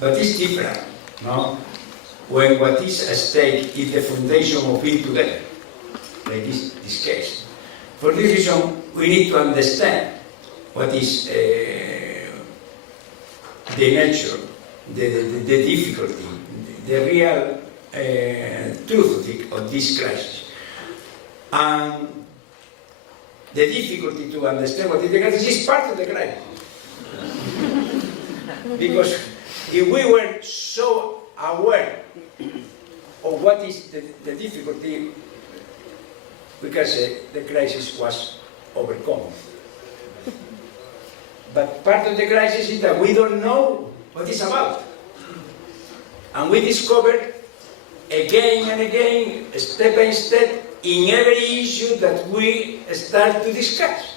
But it's different, no? When what is at stake is the foundation of being together, like this case. For this reason, we need to understand what is the nature, the difficulty, the real truth of this crisis. And the difficulty to understand what is the crisis is part of the crisis. Because if we were so aware of what is the difficulty, we can say the crisis was overcome. But part of the crisis is that we don't know what it's about. And we discover again and again, step by step, in every issue that we start to discuss.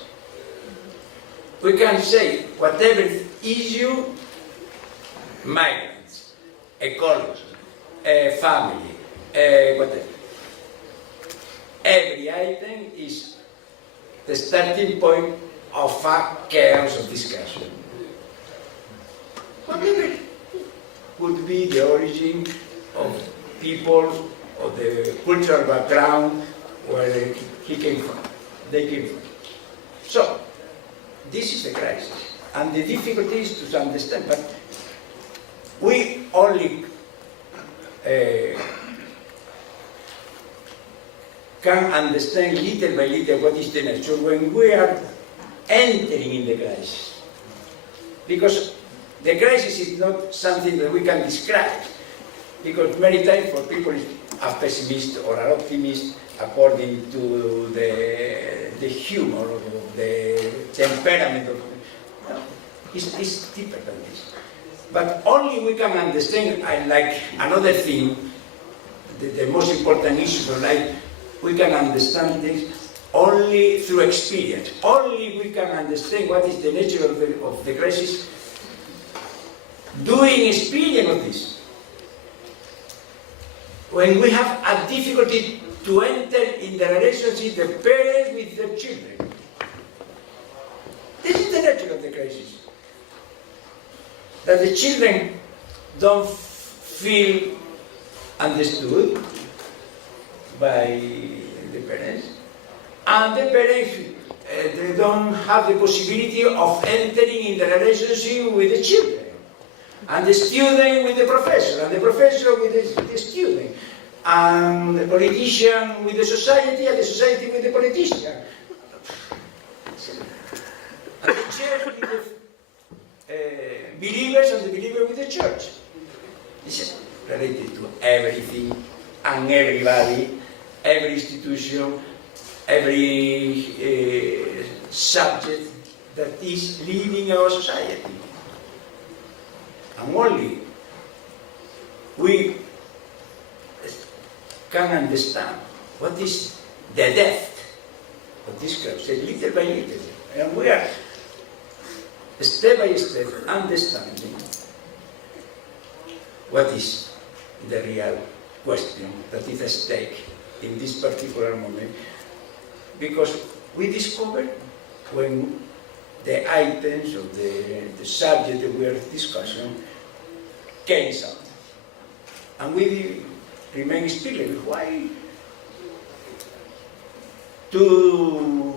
We can say whatever issue, migrants, ecology, family, whatever. Every item is the starting point of a chaos of discussion. Whatever could be the origin of people, or the cultural background where they came from. So, this is the crisis. And the difficulty is to understand, but we only can understand little by little what is the nature when we are entering in the crisis. Because the crisis is not something that we can describe. Because many times for people a pessimist or an optimist according to the humor or the temperament of no, it's deeper than this. But only we can understand, like another thing, the most important issues of life, we can understand this only through experience. Only we can understand what is the nature of the crisis doing experience of this. When we have a difficulty to enter in the relationship, the parents with their children. This is the nature of the crisis. That the children don't feel understood by the parents, and the parents they don't have the possibility of entering in the relationship with the children, and the student with the professor, and the professor with the student, and the politician with the society, and the society with the politician, and the church with the believers, and the believer with the church. This is related to everything and everybody, every institution, every subject that is living our society. And only we can understand what is the depth of this crisis, little by little. And we are step by step understanding what is the real question that is at stake in this particular moment. Because we discover when the items of the subject that we are discussing came out. And we remain speechless. Why? 2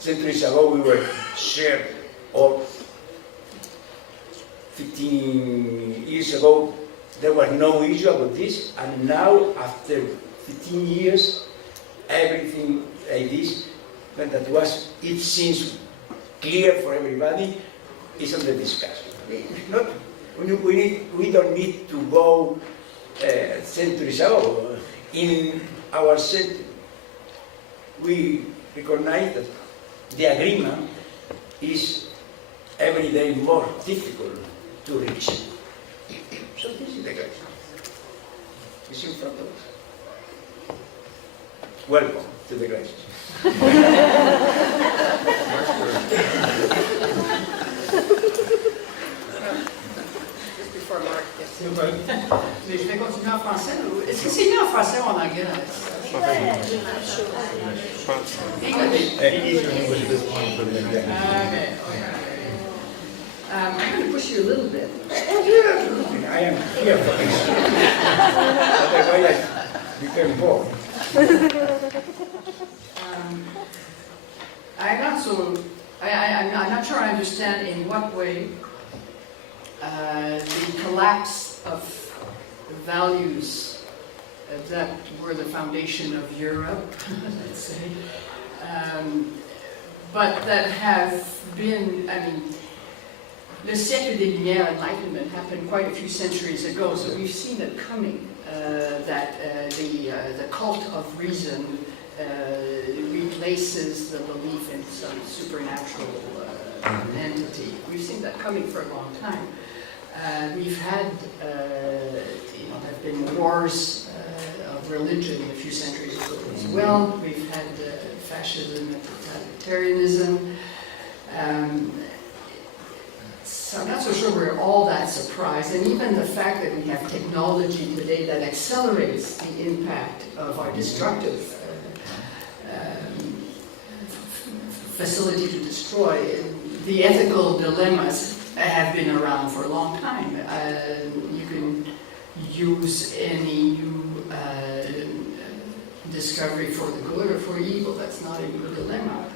centuries ago we were shared, or 15 years ago there was no issue about this, and now, after 15 years, everything like this, when that was, it seems clear for everybody, is under discussion. It's not, we don't need to go centuries ago. In our century, we recognize that the agreement is every day more difficult to reach. So this is the crisis. It's in front of us. Welcome to the crisis. Just before Mark gets in. Ouais. Mais je vais continuer en français. Est-ce que c'est mieux en français ou en anglais? English. English at this point for the event. Okay. I'm going to push you a little bit. I am here for this. Otherwise, I became bored. I'm not sure I understand in what way the collapse of values that were the foundation of Europe, let's say, but that have been, I mean, le siècle des Lumières, Enlightenment, happened quite a few centuries ago, so we've seen it coming, that the cult of reason replaces the belief in some supernatural entity. We've seen that coming for a long time. We've had, there have been wars of religion a few centuries ago as well. We've had fascism and totalitarianism. So I'm not so sure we're all that surprised, and even the fact that we have technology today that accelerates the impact of our destructive facility to destroy, the ethical dilemmas have been around for a long time. You can use any new discovery for the good or for evil. That's not a new dilemma.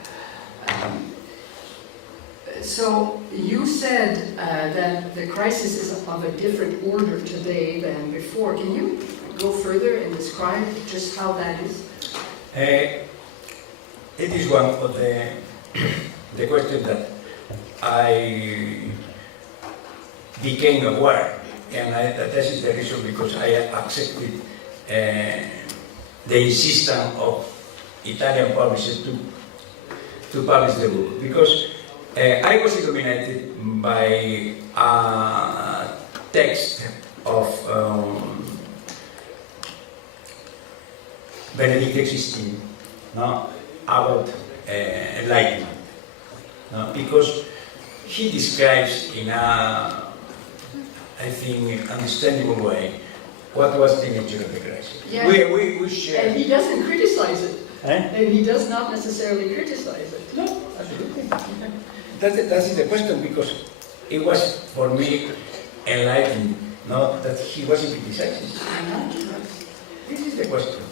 So you said that the crisis is of a different order today than before. Can you go further and describe just how that is? It is one of the questions that I became aware, and that is the reason because I accepted the insistence of Italian publishers to publish the book, because I was illuminated by a text of Benedict XVI, no, about enlightenment, no, because he describes in a, I think, understandable way what was the nature of the crisis. Yeah. We share. And he doesn't criticize it. Eh? And he does not necessarily criticize it. No, absolutely. That's the question, because it was for me enlightening, no, that he wasn't criticizing. This is the question.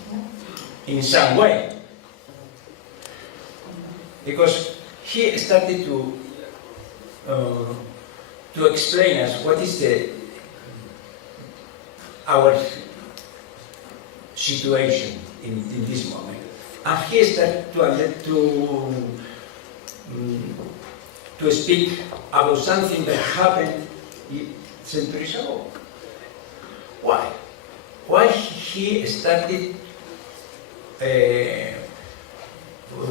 In some way. Because he started to explain us what is our situation in this moment. And he started to speak about something that happened centuries ago. Why? Why he started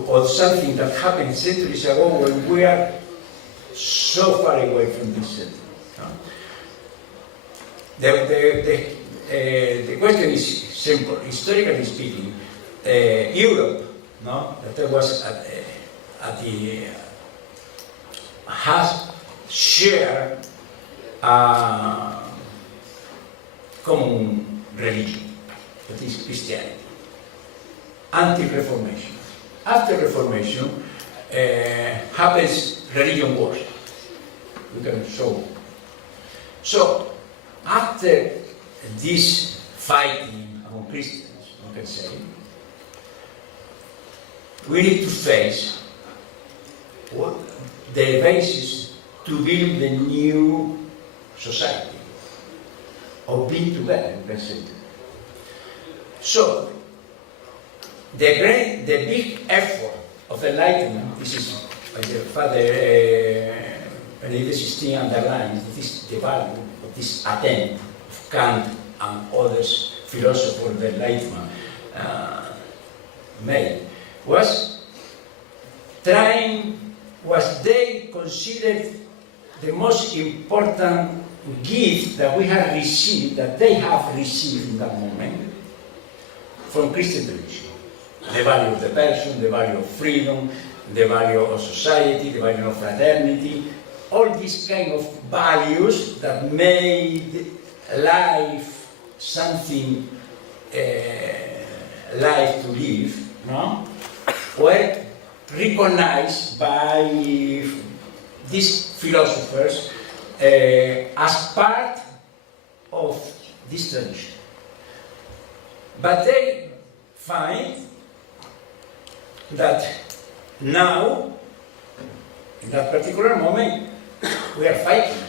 or something that happened centuries ago when we are so far away from this center. The question is simple. Historically speaking, Europe, no, that was at the has shared a common religion, that is Christianity. Anti-Reformation. After Reformation happens religion wars. We can show. So after this fighting among Christians, we can say, we need to face what the basis to build the new society. of being together, you can say. So, the big effort of enlightenment, this is Father Benedict XVI underlines, this is the value of this attempt of Kant and others philosophers of the enlightenment made, was they considered the most important gift that we have received, that they have received in that moment, from Christian tradition. The value of the person, the value of freedom, the value of society, the value of fraternity, all these kind of values that made life something life to live, no? Were recognized by these philosophers as part of this tradition. But they find that now, in that particular moment, we are fighting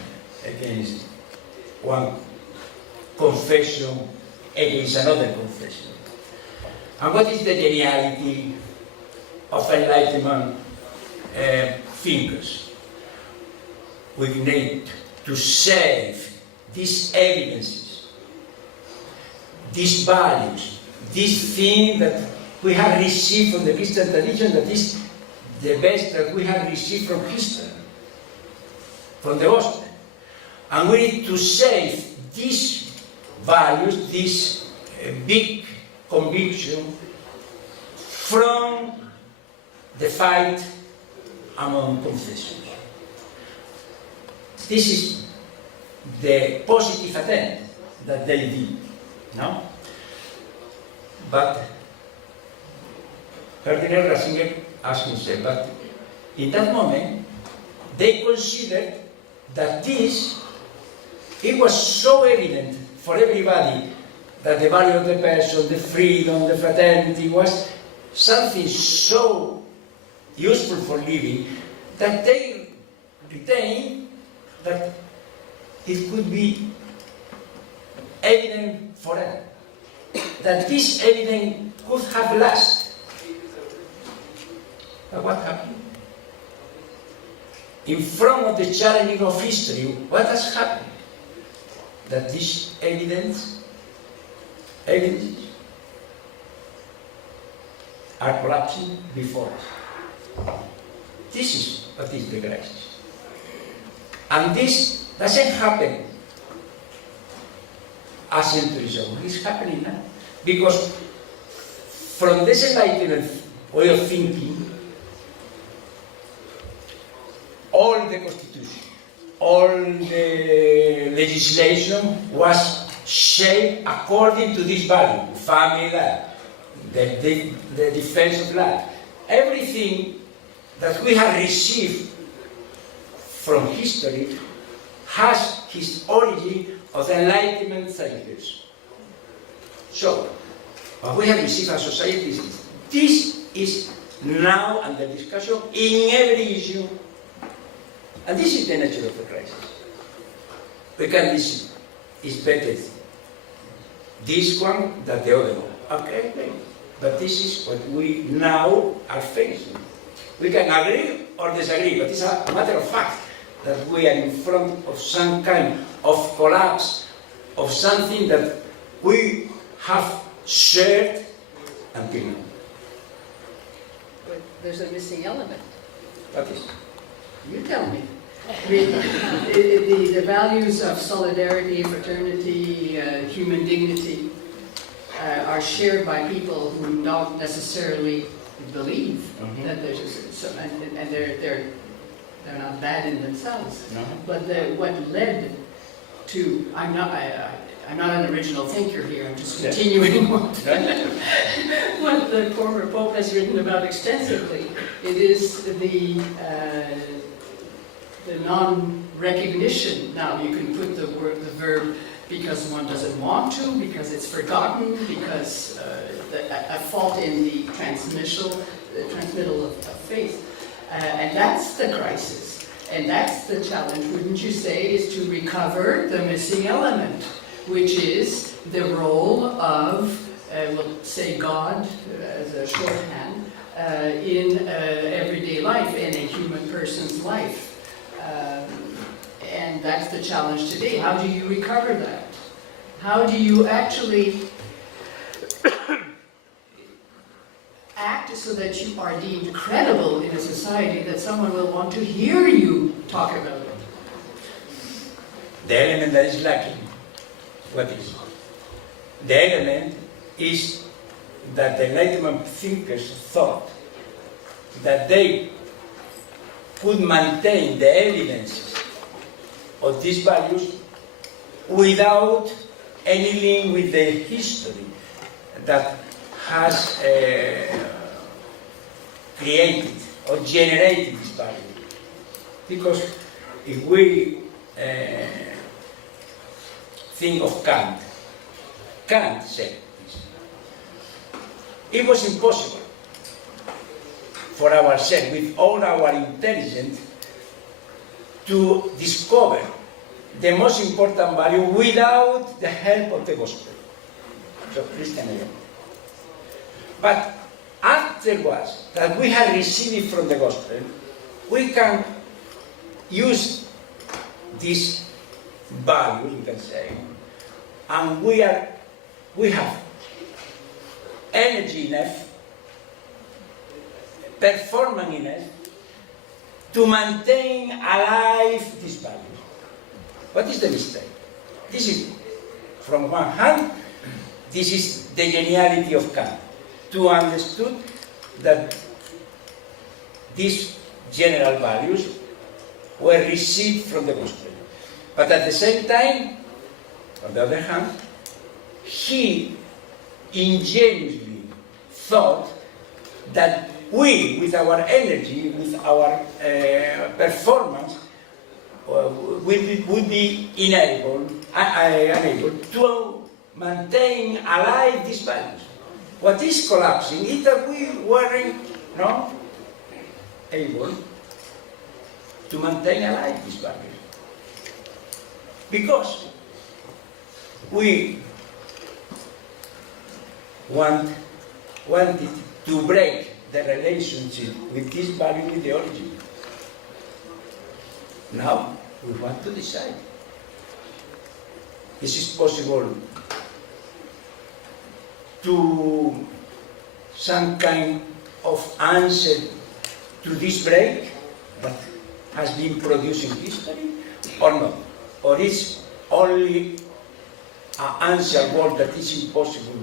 against one confession against another confession. And what is the geniality of Enlightenment thinkers? We need to save these evidences, these values, this thing that we have received from the Christian tradition, that is the best that we have received from history, from the Gospel. And we need to save these values, this big conviction, from the fight among confessions. This is the positive attempt that they did, no? But Cardinal Ratzinger asked himself, but in that moment, they considered that it was so evident for everybody that the value of the person, the freedom, the fraternity was something so useful for living that they retained that it could be evident forever. That this evidence could have lasted. But what happened? In front of the challenging of history, what has happened? That this evidences are collapsing before us. This is what is the crisis. And this doesn't happen a centuries ago. It's happening now. Because from this enlightenment way of thinking, all the constitution, all the legislation was shaped according to this value: family life, the defense of life. Everything that we have received from history has its origin of the Enlightenment thinkers. So, what we have received as society is this is now under discussion in every issue. And this is the nature of the crisis. We can decide, it's better this one than the other one. Okay. But this is what we now are facing. We can agree or disagree, but it's a matter of fact that we are in front of some kind of collapse of something that we have shared until now. But there's a missing element. What is? You tell me. I mean, the values of solidarity, fraternity, human dignity are shared by people who don't necessarily believe that there's and they're not bad in themselves. But what led to I'm not an original thinker here. I'm just continuing what the former Pope has written about extensively. It is the non-recognition. Now you can put the verb because one doesn't want to, because it's forgotten, because a fault in the transmittal of faith. And that's the crisis. And that's the challenge, wouldn't you say, is to recover the missing element. which is the role of, we'll say God as a shorthand, in everyday life, in a human person's life. And that's the challenge today. How do you recover that? How do you actually act so that you are deemed credible in a society, that someone will want to hear you talk about it? The element that is lacking, what is? The element is that the Enlightenment thinkers thought that they could maintain the evidences of these values without any link with the history that has created or generated this value. Because if we think of Kant, Kant said this: it was impossible for ourselves, with all our intelligence, to discover the most important value without the help of the gospel. So Christianism. But afterwards, that we have received it from the gospel, we can use this value, you can say, and we have energy enough, performance enough to maintain alive this value. What is the mistake? This is, from one hand, this is the geniality of Kant, to understand that these general values were received from the gospel. But at the same time, on the other hand, he ingenuously thought that we, with our energy, with our performance, would be unable to maintain alive these values. What is collapsing is that we weren't able to maintain alive these values. Because we wanted to break the relationship with this value with the origin. Now we want to decide. Is it possible to some kind of answer to this break that has been produced in history, or not? Or is only an answer word that is impossible?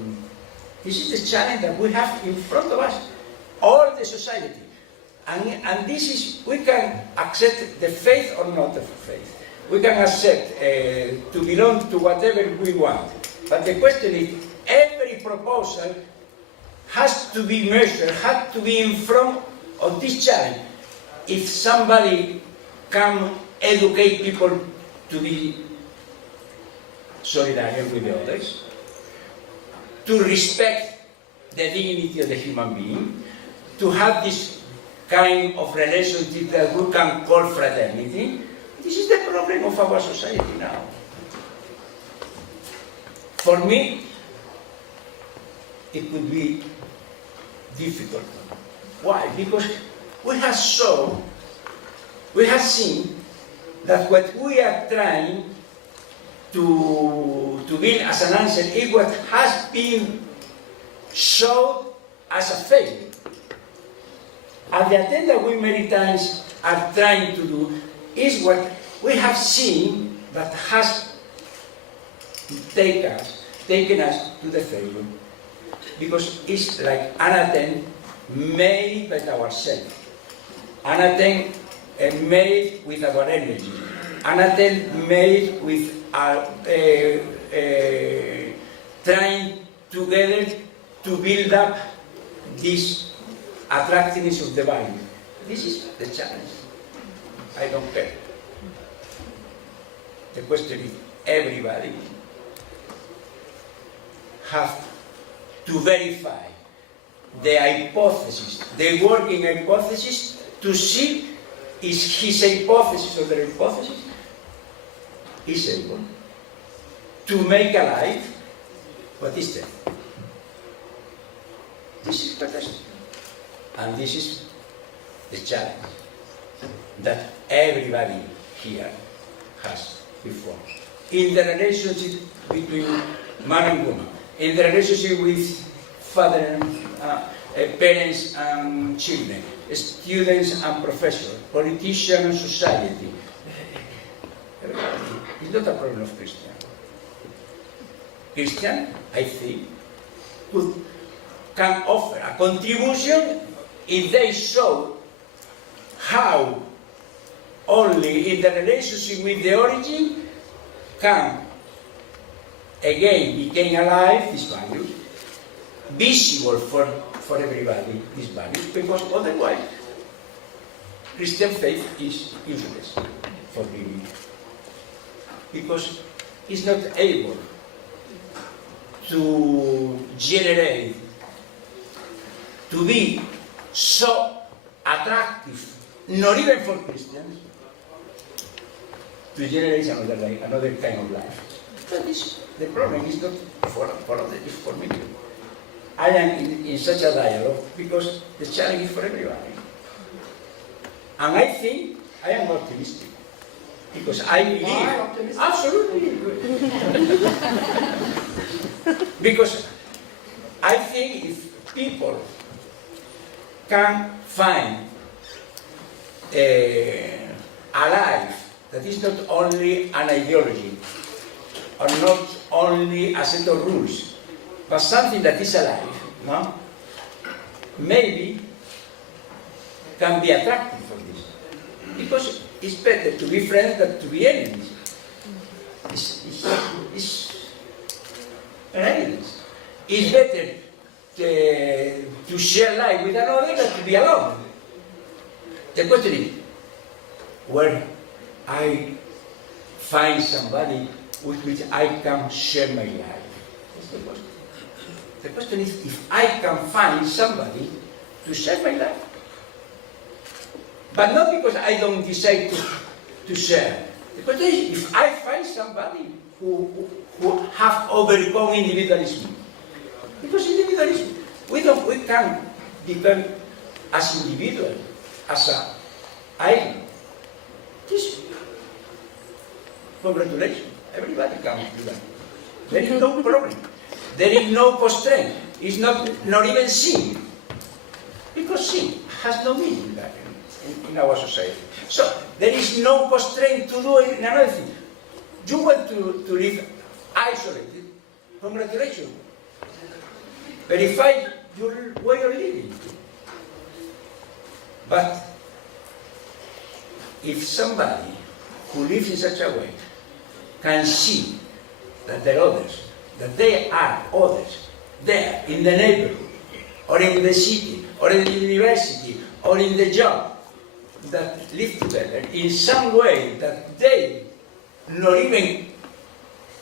This is the challenge that we have in front of us, all the society. And this is, we can accept the faith or not the faith. We can accept to belong to whatever we want. But the question is, every proposal has to be measured, has to be in front of this challenge. If somebody can educate people to be solidarious with the others, to respect the dignity of the human being, to have this kind of relationship that we can call fraternity, this is the problem of our society now. For me, it could be difficult. Why? Because we have seen that what we are trying to build as an answer is what has been shown as a failure. And the attempt that we many times are trying to do is what we have seen that has taken us to the failure. Because it's like an attempt made by ourselves, an attempt made with our energy, an attempt made with our trying together to build up this attractiveness of the value. This is the challenge. I don't care. The question is, everybody have to verify the hypothesis, the working hypothesis, to see is his hypothesis or their hypothesis is able to make alive what is dead. This is fantastic. And this is the challenge that everybody here has before. In the relationship between man and woman, in the relationship with father and parents and children, students and professors, politicians and society. It's not a problem of Christian. Christian, I think, can offer a contribution if they show how only in the relationship with the origin can again become alive these values, visible for everybody, these values, because otherwise Christian faith is useless for living, because it's not able to generate, to be so attractive, not even for Christians, to generate another kind of life. But the problem is not for others, it's for me. I am in such a dialogue because the challenge is for everybody. And I think I am optimistic because I believe, absolutely, because I think if people can find a life that is not only an ideology or not only a set of rules, but something that is alive, no? Maybe can be attractive for this. Because it's better to be friends than to be enemies. It's an evidence. It's better to share life with another than to be alone. The question is, where I find somebody with which I can share my life. That's the question. The question is if I can find somebody to share my life. But not because I don't decide to share. The question is if I find somebody who have overcome individualism. Because individualism, we can become as individuals, as an island. This, congratulations, everybody can do that. There is no problem. There is no constraint. It's not even sin. Because sin has no meaning in our society. So, there is no constraint to do another thing. You want to live isolated, congratulations. Verify your way of living. But if somebody who lives in such a way can see that there are others, that they are others there in the neighborhood, or in the city, or in the university, or in the job, that live together in some way that they not even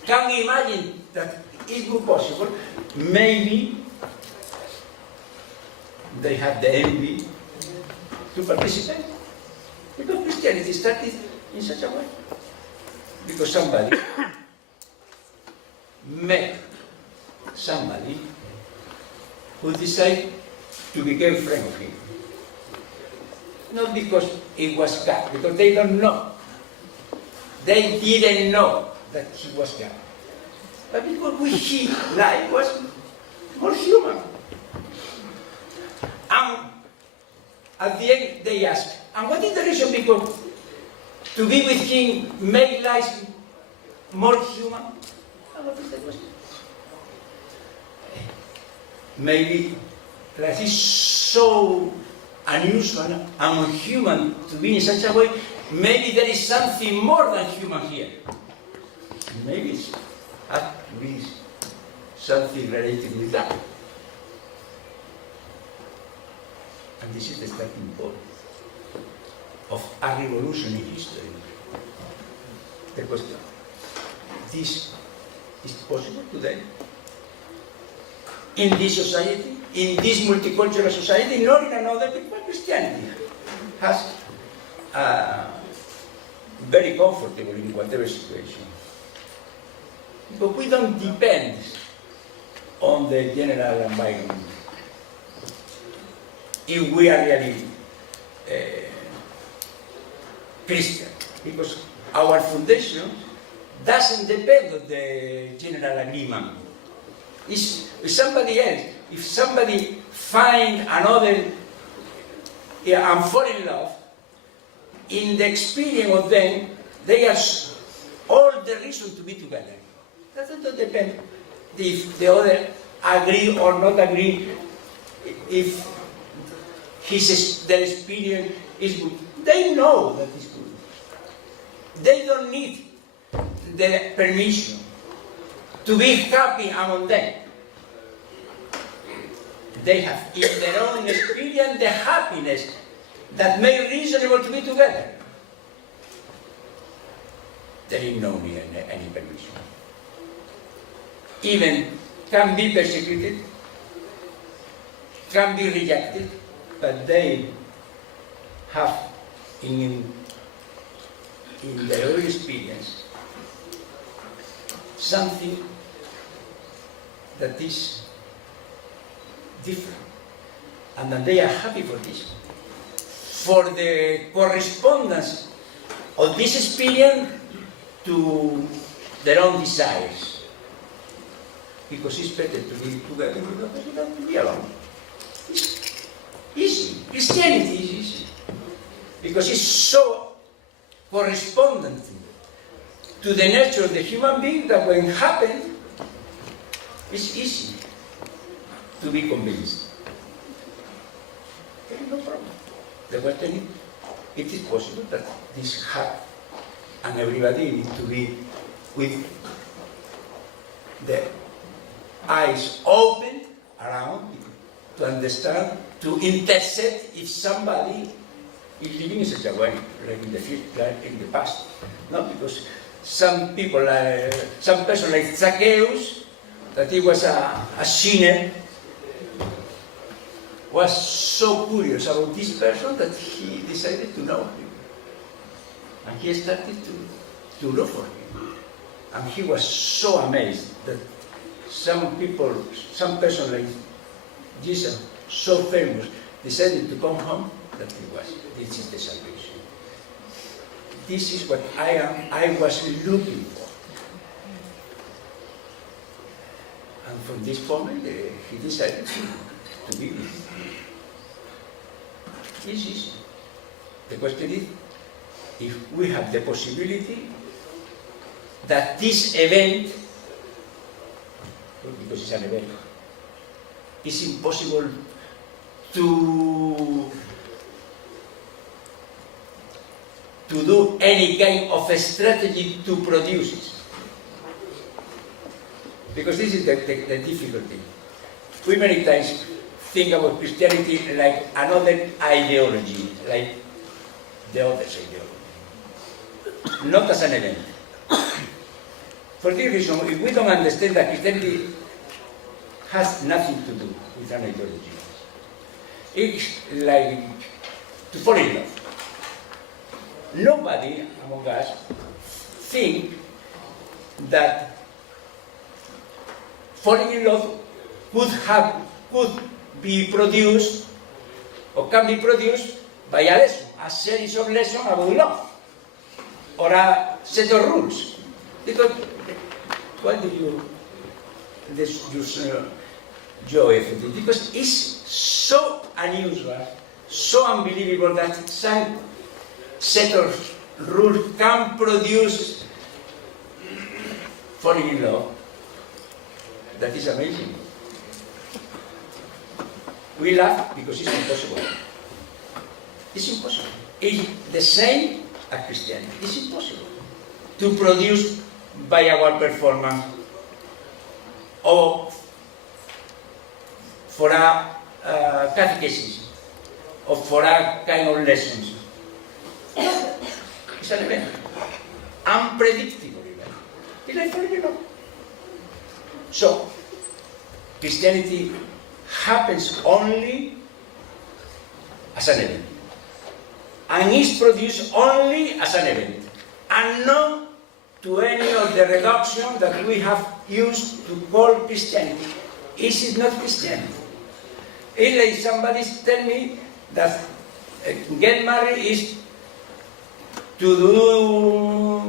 can imagine that it would be possible, maybe they have the envy to participate. Because Christianity started in such a way. Because somebody met somebody who decided to become friend of him. Not because it was God, because they don't know. They didn't know that he was God. But because his life was more human. And at the end they asked, and what is the reason? Because to be with him make life more human? And what is the question? Maybe that is so unusual and unhuman to be in such a way. Maybe there is something more than human here. Maybe it has to be something related with that. And this is the starting point of a revolution in history. The question, this is possible today? In this society, in this multicultural society, not in another, but Christianity has very comfortable in whatever situation. But we don't depend on the general environment. If we are really Christian, because our foundation doesn't depend on the general agreement. It's somebody else. If somebody finds another and fall in love, in the experience of them, they have all the reason to be together. That doesn't depend if the other agree or not agree, if their experience is good. They know that it's good. They don't need the permission to be happy among them. They have in their own experience the happiness that made reasonable to be together. They don't need any permission. Even can be persecuted, can be rejected, but they have in their own experience something that is different, and that they are happy for this. For the correspondence of this experience to their own desires. Because it's better to be together than to be alone. It's easy. Christianity is easy. Because it's so correspondent to the nature of the human being that when it happens, it's easy to be convinced. Okay, no problem. The question is, it is possible that this heart and everybody needs to be with the eyes open around to understand, to intercept if somebody is living in such a way, like in the future, like in the past. No, because some people, some person like Zacchaeus, that he was a sinner, was so curious about this person that he decided to know him. And he started to look for him. And he was so amazed that some people, some person like Jesus, so famous, decided to come home, that this is the salvation. This is what I was looking for. And from this moment, he decided to be with me. It's easy. The question is, if we have the possibility that this event, because it's an event, it's impossible to do any kind of a strategy to produce it. Because this is the difficulty. We many times think about Christianity like another ideology, like the other ideology, not as an event. For this reason, if we don't understand that Christianity has nothing to do with an ideology, it's like to fall in love. Nobody among us think that falling in love could be produced or can be produced by a lesson, a series of lessons about love, or a set of rules. Because why do you use joy for this? Because it's so unusual, so unbelievable that some set of rules can produce falling in love. That is amazing. We laugh because it's impossible. It's impossible. It's the same as Christianity. It's impossible to produce by our performance or for a catechism or for a kind of lessons. It's an event. Unpredictable event. It's like falling in love. So, Christianity happens only as an event. And is produced only as an event. And not to any of the reduction that we have used to call Christianity. Is it not Christianity? It's like somebody tell me that get married is to do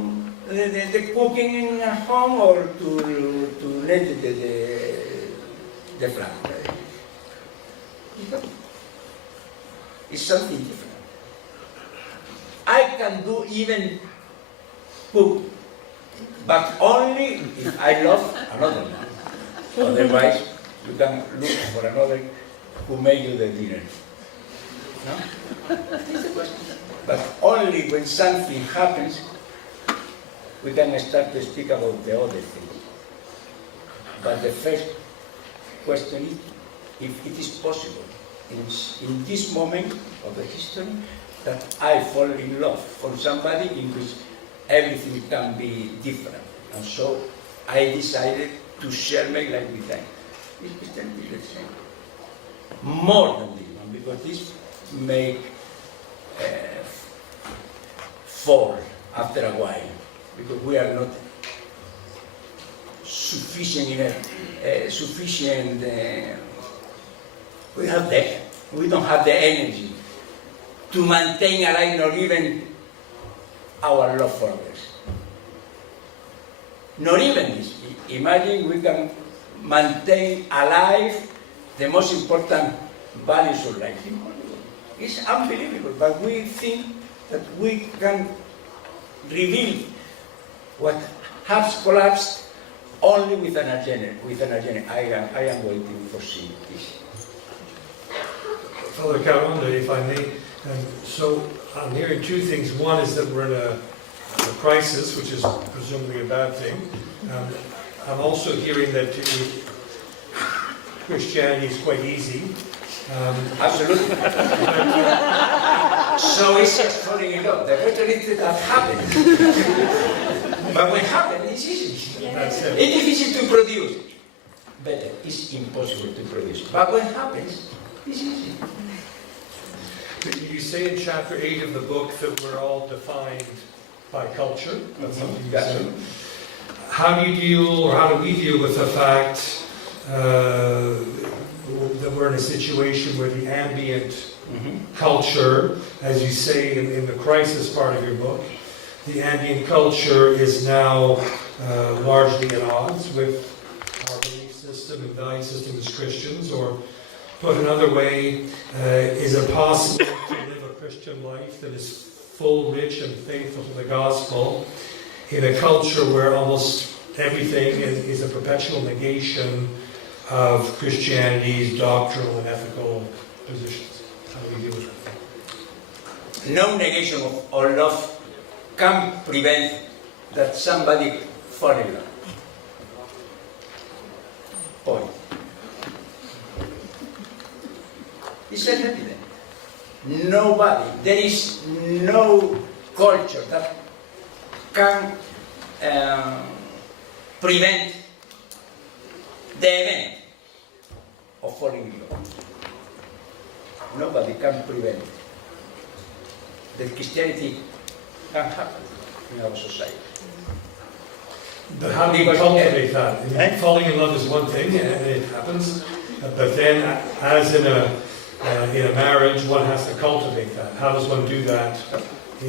the cooking in a home or to let the flat. It's something different. I can do even cook, but only if I love another man. Otherwise, you can look for another who made you the dinner. No? But only when something happens, we can start to speak about the other things. But the first question is if it is possible in this moment of the history that I fall in love for somebody in which everything can be different. And so I decided to share my life with them. Is Christianity the same? More than this one, because this may fall after a while, because we are not sufficient we don't have the energy to maintain alive, not even our love for others. Not even this. Imagine we can maintain alive the most important values of life. It's unbelievable, but we think that we can reveal what has collapsed only with an agenda. I am going to foresee this. Father Carrón, if I may, so I'm hearing two things. One is that we're in a crisis, which is presumably a bad thing. I'm also hearing that Christianity is quite easy. Absolutely. So it's just falling in love. The better it that happens. But when it happens, it's easy. That's it. It's easy to produce. Better, it's impossible to produce. But when it happens, it's easy. You say in chapter 8 of the book that we're all defined by culture. That's something you say. How do you deal, or how do we deal with the fact that we're in a situation where the ambient culture, as you say in the crisis part of your book, the ambient culture is now largely at odds with our belief system and value system as Christians, or put another way, is it possible to live a Christian life that is full, rich, and faithful to the gospel in a culture where almost everything is a perpetual negation of Christianity's doctrinal and ethical positions? How do we deal with that? No negation of our love can prevent that somebody fall in love. Point. It's evident. Nobody, there is no culture that can prevent the event of falling in love. Nobody can prevent it. That Christianity can happen in our society. But how do you cultivate that? I mean, falling in love is one thing, and it happens. But then, as in a marriage, one has to cultivate that. How does one do that?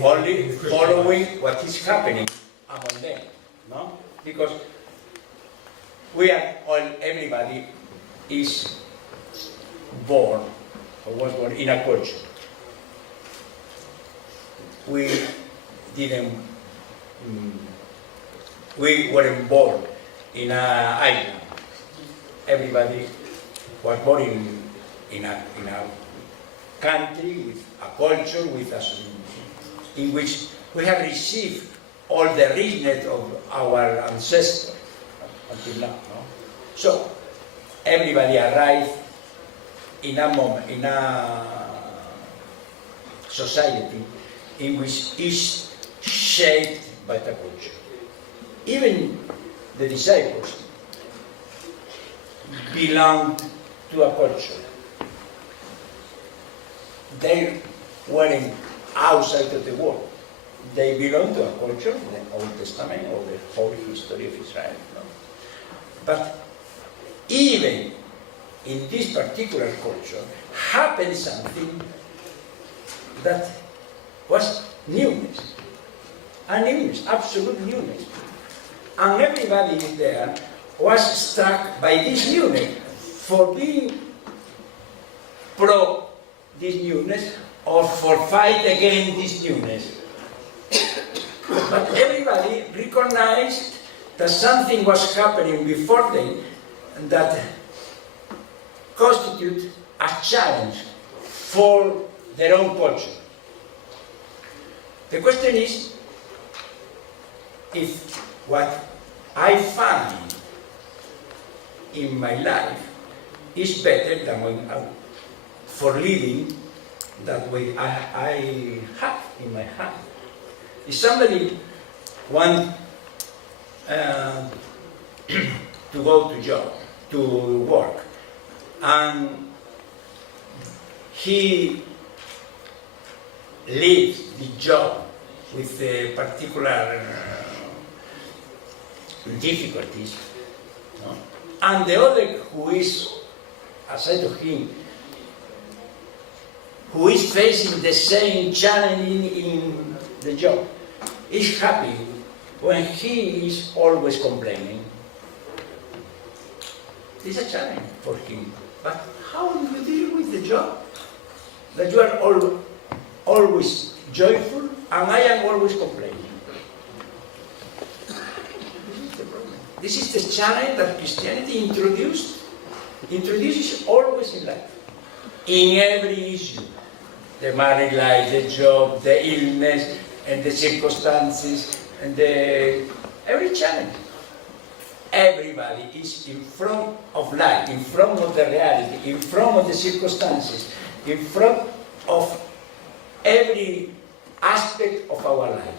Only following what is happening among them, no? Because we are all, everybody is born or was born in a culture. We weren't born in an island. Everybody was born in a country with a culture, in which we have received all the richness of our ancestors until now. No? So everybody arrived in a moment, in a society in which is shaped by the culture. Even the disciples belonged to a culture. They weren't outside of the world. they belong to a culture, the Old Testament or the whole history of Israel. No? But even in this particular culture happened something that was newness, a newness, absolute newness. And everybody there was struck by this newness, for being pro this newness or for fight against this newness. But everybody recognized that something was happening before them that constitute a challenge for their own culture. The question is if what I find in my life is better than what for living that way I have in my heart. If somebody wants to go to work, and he leaves the job with particular difficulties, no? And the other who is aside of him, who is facing the same challenge in the job, is happy when he is always complaining. It's a challenge for him. But how do you deal with the job? That you are always joyful and I am always complaining. This is the problem. This is the challenge that Christianity introduces always in life. In every issue. The married life, the job, the illness, and the circumstances, and every challenge. Everybody is in front of life, in front of the reality, in front of the circumstances, in front of every aspect of our life.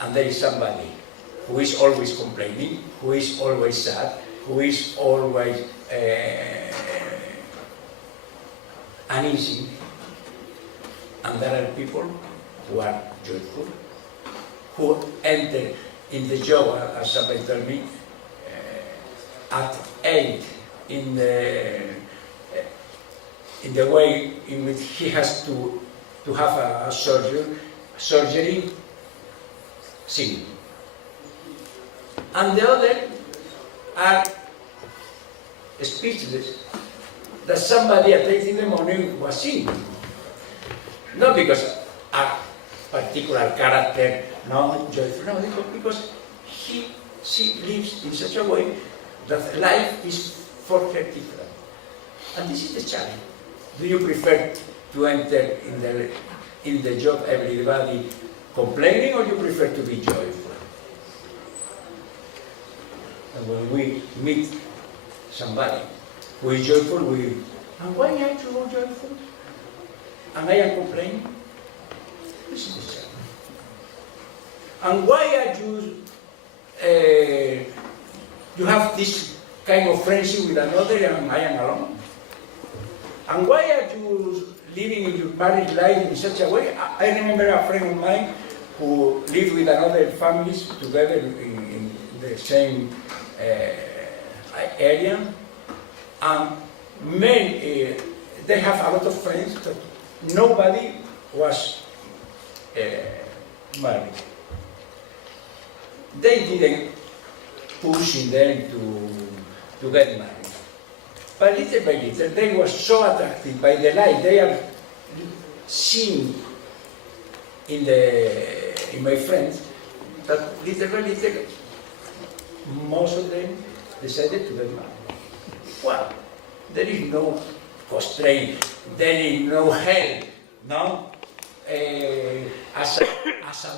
And there is somebody who is always complaining, who is always sad, who is always uneasy. And there are people who are joyful, who enter in the job, as somebody told me, at 8 in the way in which he has to have a surgery, singing. And the other are speechless that somebody at 8 in the morning was singing. Not because a particular character, no, joyful, no, because she lives in such a way that life is for her different. And this is the challenge. Do you prefer to enter in the job everybody complaining, or you prefer to be joyful? And when we meet somebody who is joyful, and why are you joyful? And I am complaining? This is the challenge. And why are you have this kind of friendship with another and I am alone? And why are you living in your married life in such a way? I remember a friend of mine who lived with another families together in the same area, and they have a lot of friends that nobody was married. They didn't push them to get married. But little by little, they were so attracted by the light they are seeing in my friends that little by little, most of them decided to get married. Well, there is no constraint, there is no help, no? As a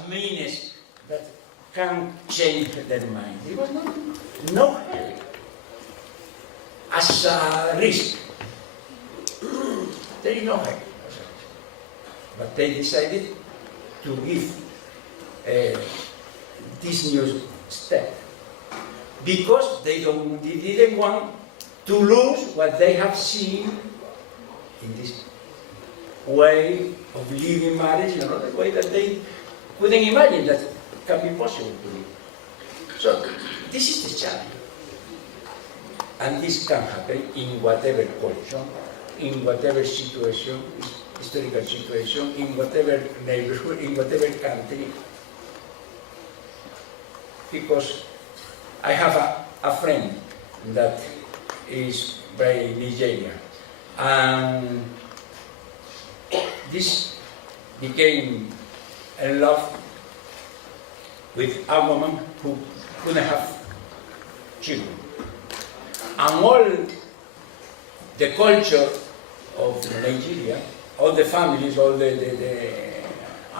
means that can change their mind. There was no help. As a risk, there is no help. But they decided to give this new step because they didn't want to lose what they have seen in this way of living marriage, in another way that they couldn't imagine that can be possible to me. So this is the challenge. And this can happen in whatever culture, in whatever situation, historical situation, in whatever neighborhood, in whatever country. Because I have a friend that is by Nigeria, and this became in love with a woman who couldn't have children. And all the culture of Nigeria, all the families, all the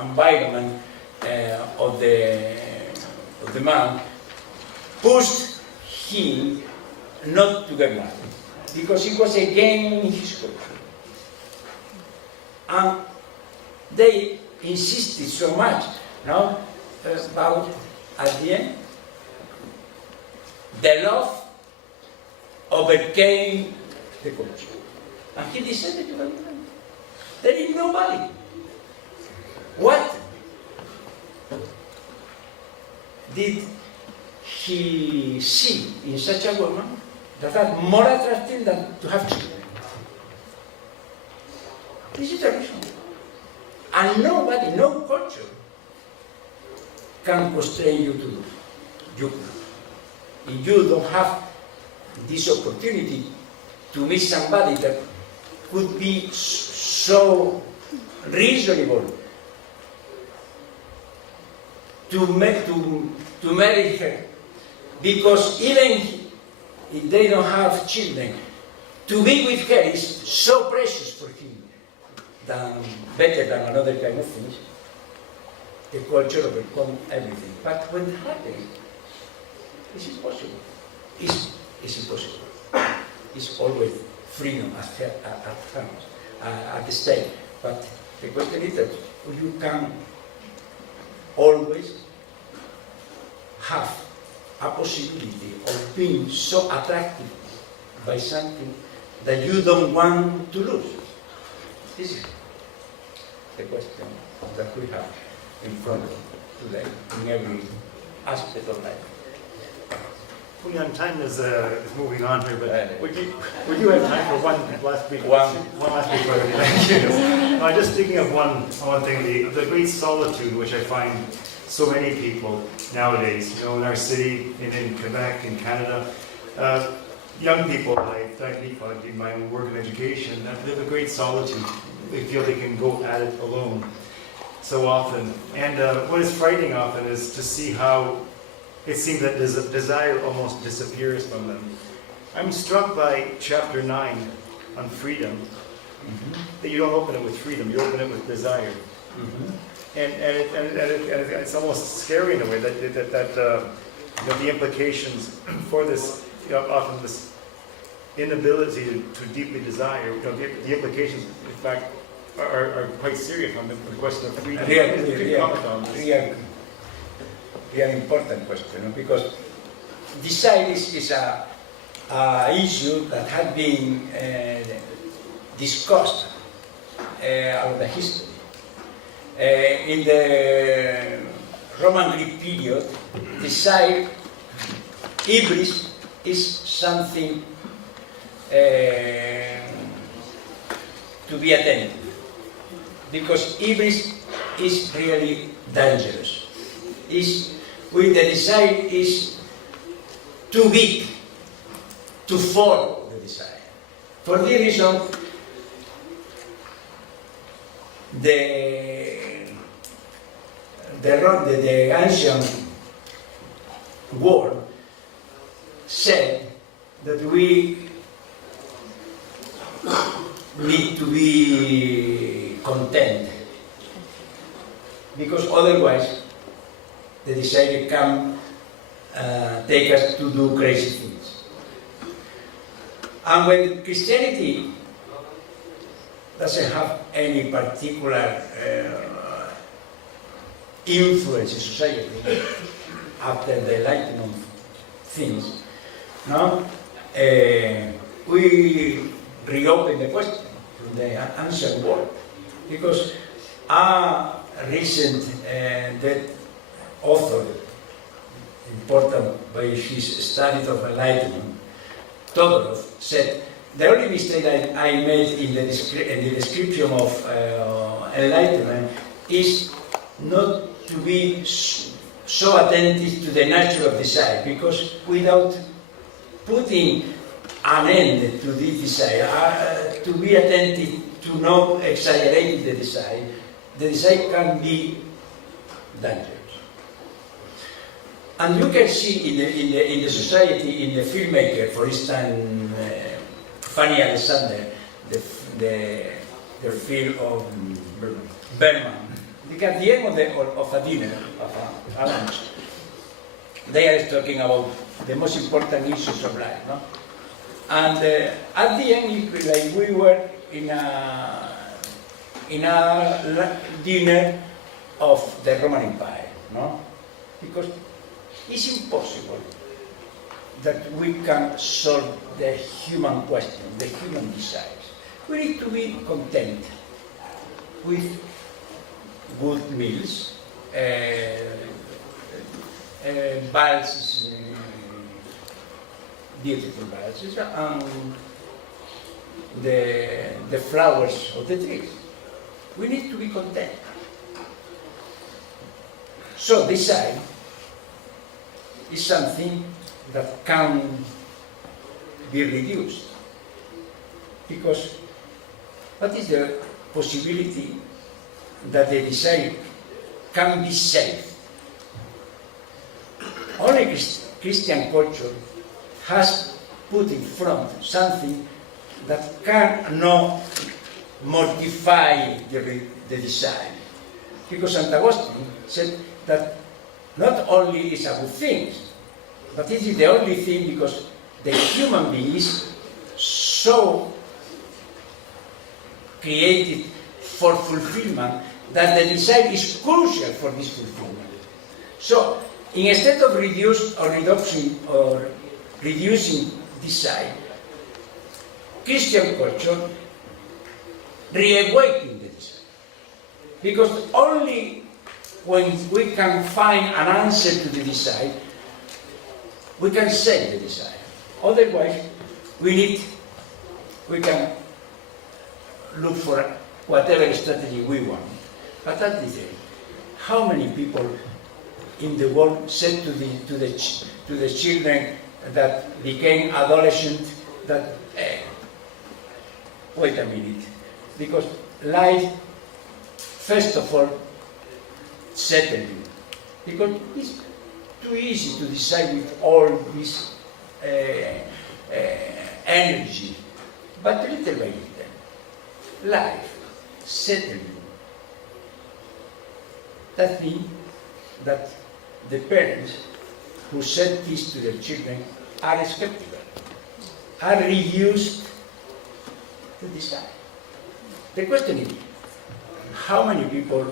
environment of the man pushed him not to get married because it was against his culture. And they insisted so much, no, about at the end, the love overcame the culture. And he decided to get married. There is nobody. What did he see in such a woman that are more attractive than to have children? This is the reason. And nobody, no culture can constrain you to do. If you don't have this opportunity to meet somebody that could be so reasonable to marry her, because even if they don't have children, to be with her is so precious for him, better than another kind of things. The culture overcomes everything. But when it happens, it's impossible. It's impossible. It's always freedom at the stake. But the question is that you can always have a possibility of being so attracted by something that you don't want to lose. This is the question that we have in front of us today, in every aspect of life. Julián, time is moving on here, but would you have time for one last brief? One last brief. Thank you. I'm just thinking of one thing, the great solitude which I find so many people nowadays, in our city, in Quebec, in Canada, young people like in my own work and education, that live a great solitude. They feel they can go at it alone so often. And what is frightening often is to see how it seems that desire almost disappears from them. I'm struck by chapter 9 on freedom, that you don't open it with freedom, you open it with desire. And it's almost scary in a way that the implications for this, often this inability to deeply desire, the implications, in fact, are quite serious on the question of freedom. Really important question, because desire is a issue that had been discussed over the history. In the Roman Greek period, desire, hybris, is something to be attended, because hybris is really dangerous. When the desire is too big to follow the desire. For this reason, the ancient world said that we need to be content, because otherwise the desire can take us to do crazy things. And when Christianity doesn't have any particular influence in society after the Enlightenment things, we reopen the question to the ancient world, because recent that author, important by his study of enlightenment, Todorov, said, the only mistake I made in the description of enlightenment is not to be so attentive to the nature of desire, because without putting an end to this desire, to be attentive to not exaggerate the desire can be dangerous. And you can see in the society, in the filmmaker, for instance, Fanny Alexander, the film of Berman. At the end of a dinner, of a lunch, they are talking about the most important issues of life, no? And at the end, like we were in a dinner of the Roman Empire, no? Because it's impossible that we can solve the human question, the human desires. We need to be content with good meals, valses, beautiful valses, and the flowers of the trees. We need to be content. So desire is something that can be reduced, because what is the possibility that the desire can be saved? Only Christian culture has put in front something that cannot mortify the desire. Because St. Augustine said that not only is a good thing, but it is the only thing because the human being is so created for fulfillment that the desire is crucial for this fulfillment. So, instead of reducing desire, Christian culture reawakened the desire. Because only when we can find an answer to the desire, we can save the desire. Otherwise, we can look for whatever strategy we want. But at the end, how many people in the world said to the children that became adolescents that, wait a minute, because life, first of all, settled you. Because it's too easy to decide with all this energy. But little by little, life settled you. That means that the parents who said this to their children are skeptical, are reduced to desire. The question is, how many people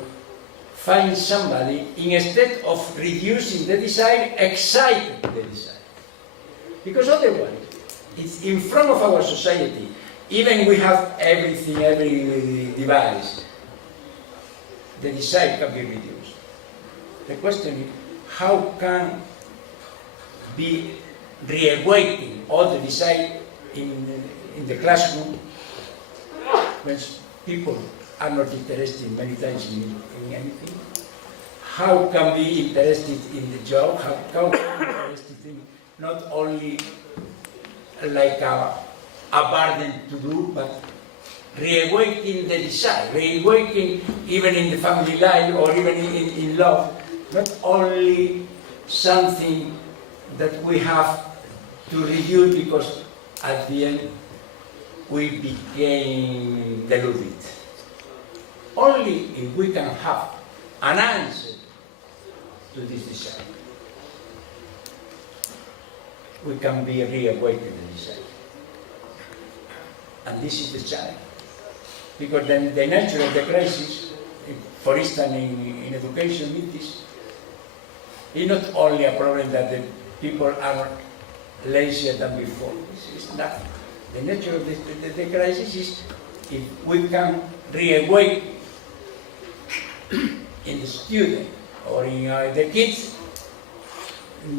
find somebody, instead of reducing the desire, exciting the desire? Because otherwise, it's in front of our society, even we have everything, every device, the desire can be reduced. The question is, how can be reawakening all the desire in the classroom when people are not interested many times in anything? How can be interested in the job? How can be interested in not only like a burden to do, but reawakening the desire, reawakening even in the family life or even in love, not only something that we have to reduce because at the end we became deluded. Only if we can have an answer to this desire, we can be reawakened the desire. And this is the challenge. Because then the nature of the crisis, for instance in education, it is not only a problem that the people are lazier than before. It's nothing. The nature of the crisis is if we can reawaken in the student or in the kids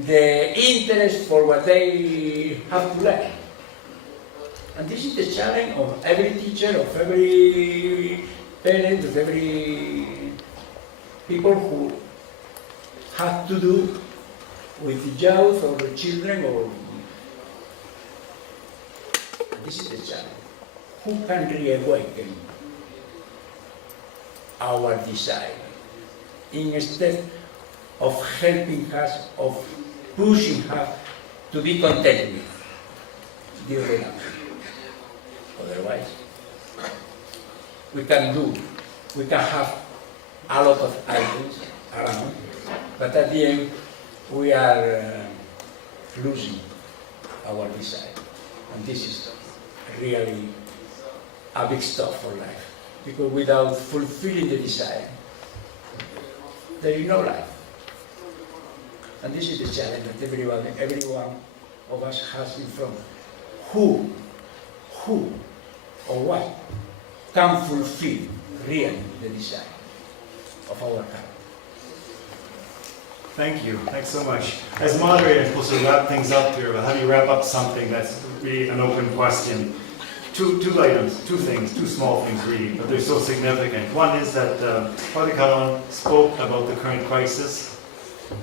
the interest for what they have to learn. And this is the challenge of every teacher, of every parent, of every people who have to do with the youth or the children. This is the challenge. Who can reawaken our desire instead of helping us, of pushing us to be content with the other option? Otherwise, we can have a lot of items around, but at the end we are losing our desire. And this is really a big stuff for life, because without fulfilling the desire, there is no life. And this is the challenge that every one of us has in front. Who or what can fulfill really the desire of our heart? Thank you. Thanks so much. As moderator, I'm supposed to wrap things up here, but how do you wrap up something that's really an open question? Two items, two things, two small things really, but they're so significant. One is that Father Carrón spoke about the current crisis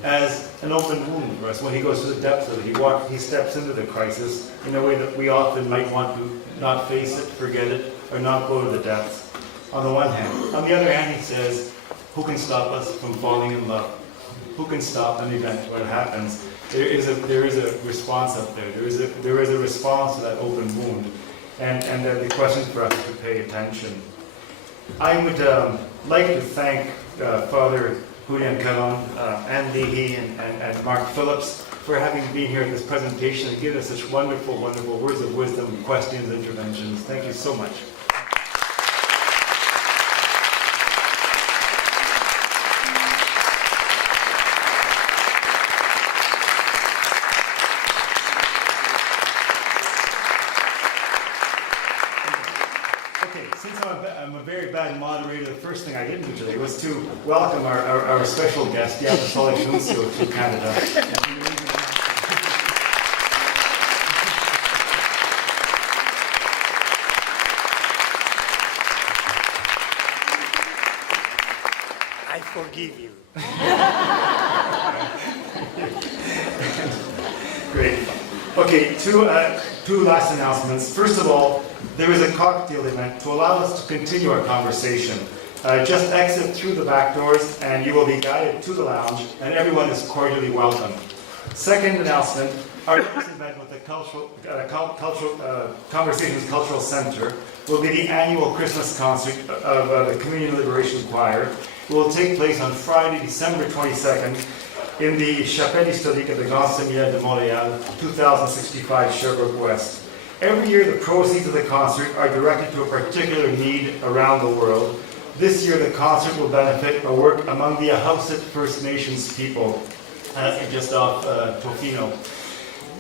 as an open wound for us. When he goes to the depths of it, he steps into the crisis in a way that we often might want to not face it, forget it, or not go to the depths, on the one hand. On the other hand, he says, who can stop us from falling in love? Who can stop an event when it happens? There is a response up there. There is a response to that open wound. And the question for us is to pay attention. I would like to thank Father Julián Carrón, Anne Leahy, and Mark Phillips for having been here at this presentation and given us such wonderful, wonderful words of wisdom, questions, interventions. Thank you so much. I'm a very bad moderator. The first thing I didn't do today was to welcome our special guest, the Apostolic Nuncio to Canada. I forgive you. Great. Okay, two last announcements. First of all, there is a cocktail event to allow us to continue our conversation. Just exit through the back doors and you will be guided to the lounge, and everyone is cordially welcome. Second announcement, our next event with the Conversations Cultural Center will be the annual Christmas concert of the Communion Liberation Choir. It will take place on Friday, December 22nd in the Chapelle Historique of the Grand Séminaire de Montreal, 2065 Sherbrooke West. Every year, the proceeds of the concert are directed to a particular need around the world. This year, the concert will benefit a work among the Ahousaht First Nations people, just off Tofino.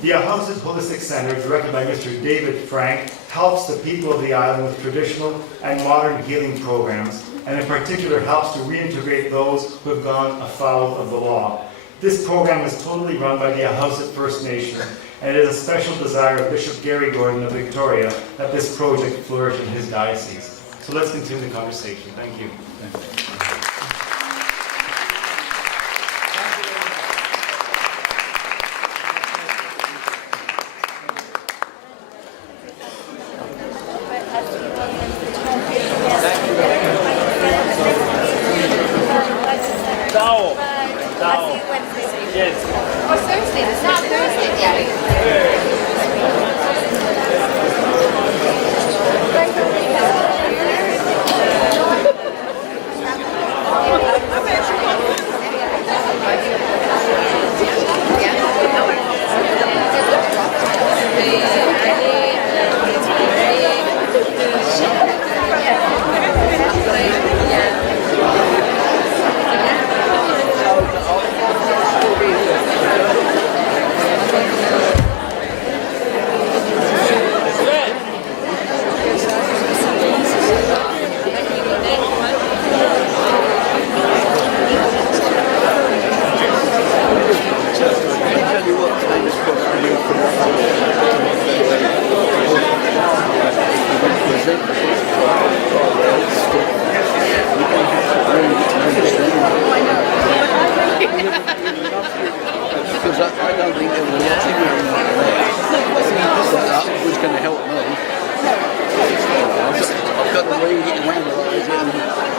The Ahousaht Holistic Center, directed by Mr. David Frank, helps the people of the island with traditional and modern healing programs, and in particular helps to reintegrate those who have gone afoul of the law. This program is totally run by the Ahousaht First Nation, and it is a special desire of Bishop Gary Gordon of Victoria that this project flourish in his diocese. So let's continue the conversation. Thank you. because I don't think there was anyone that was going to help me. I've got to read it and analyse it and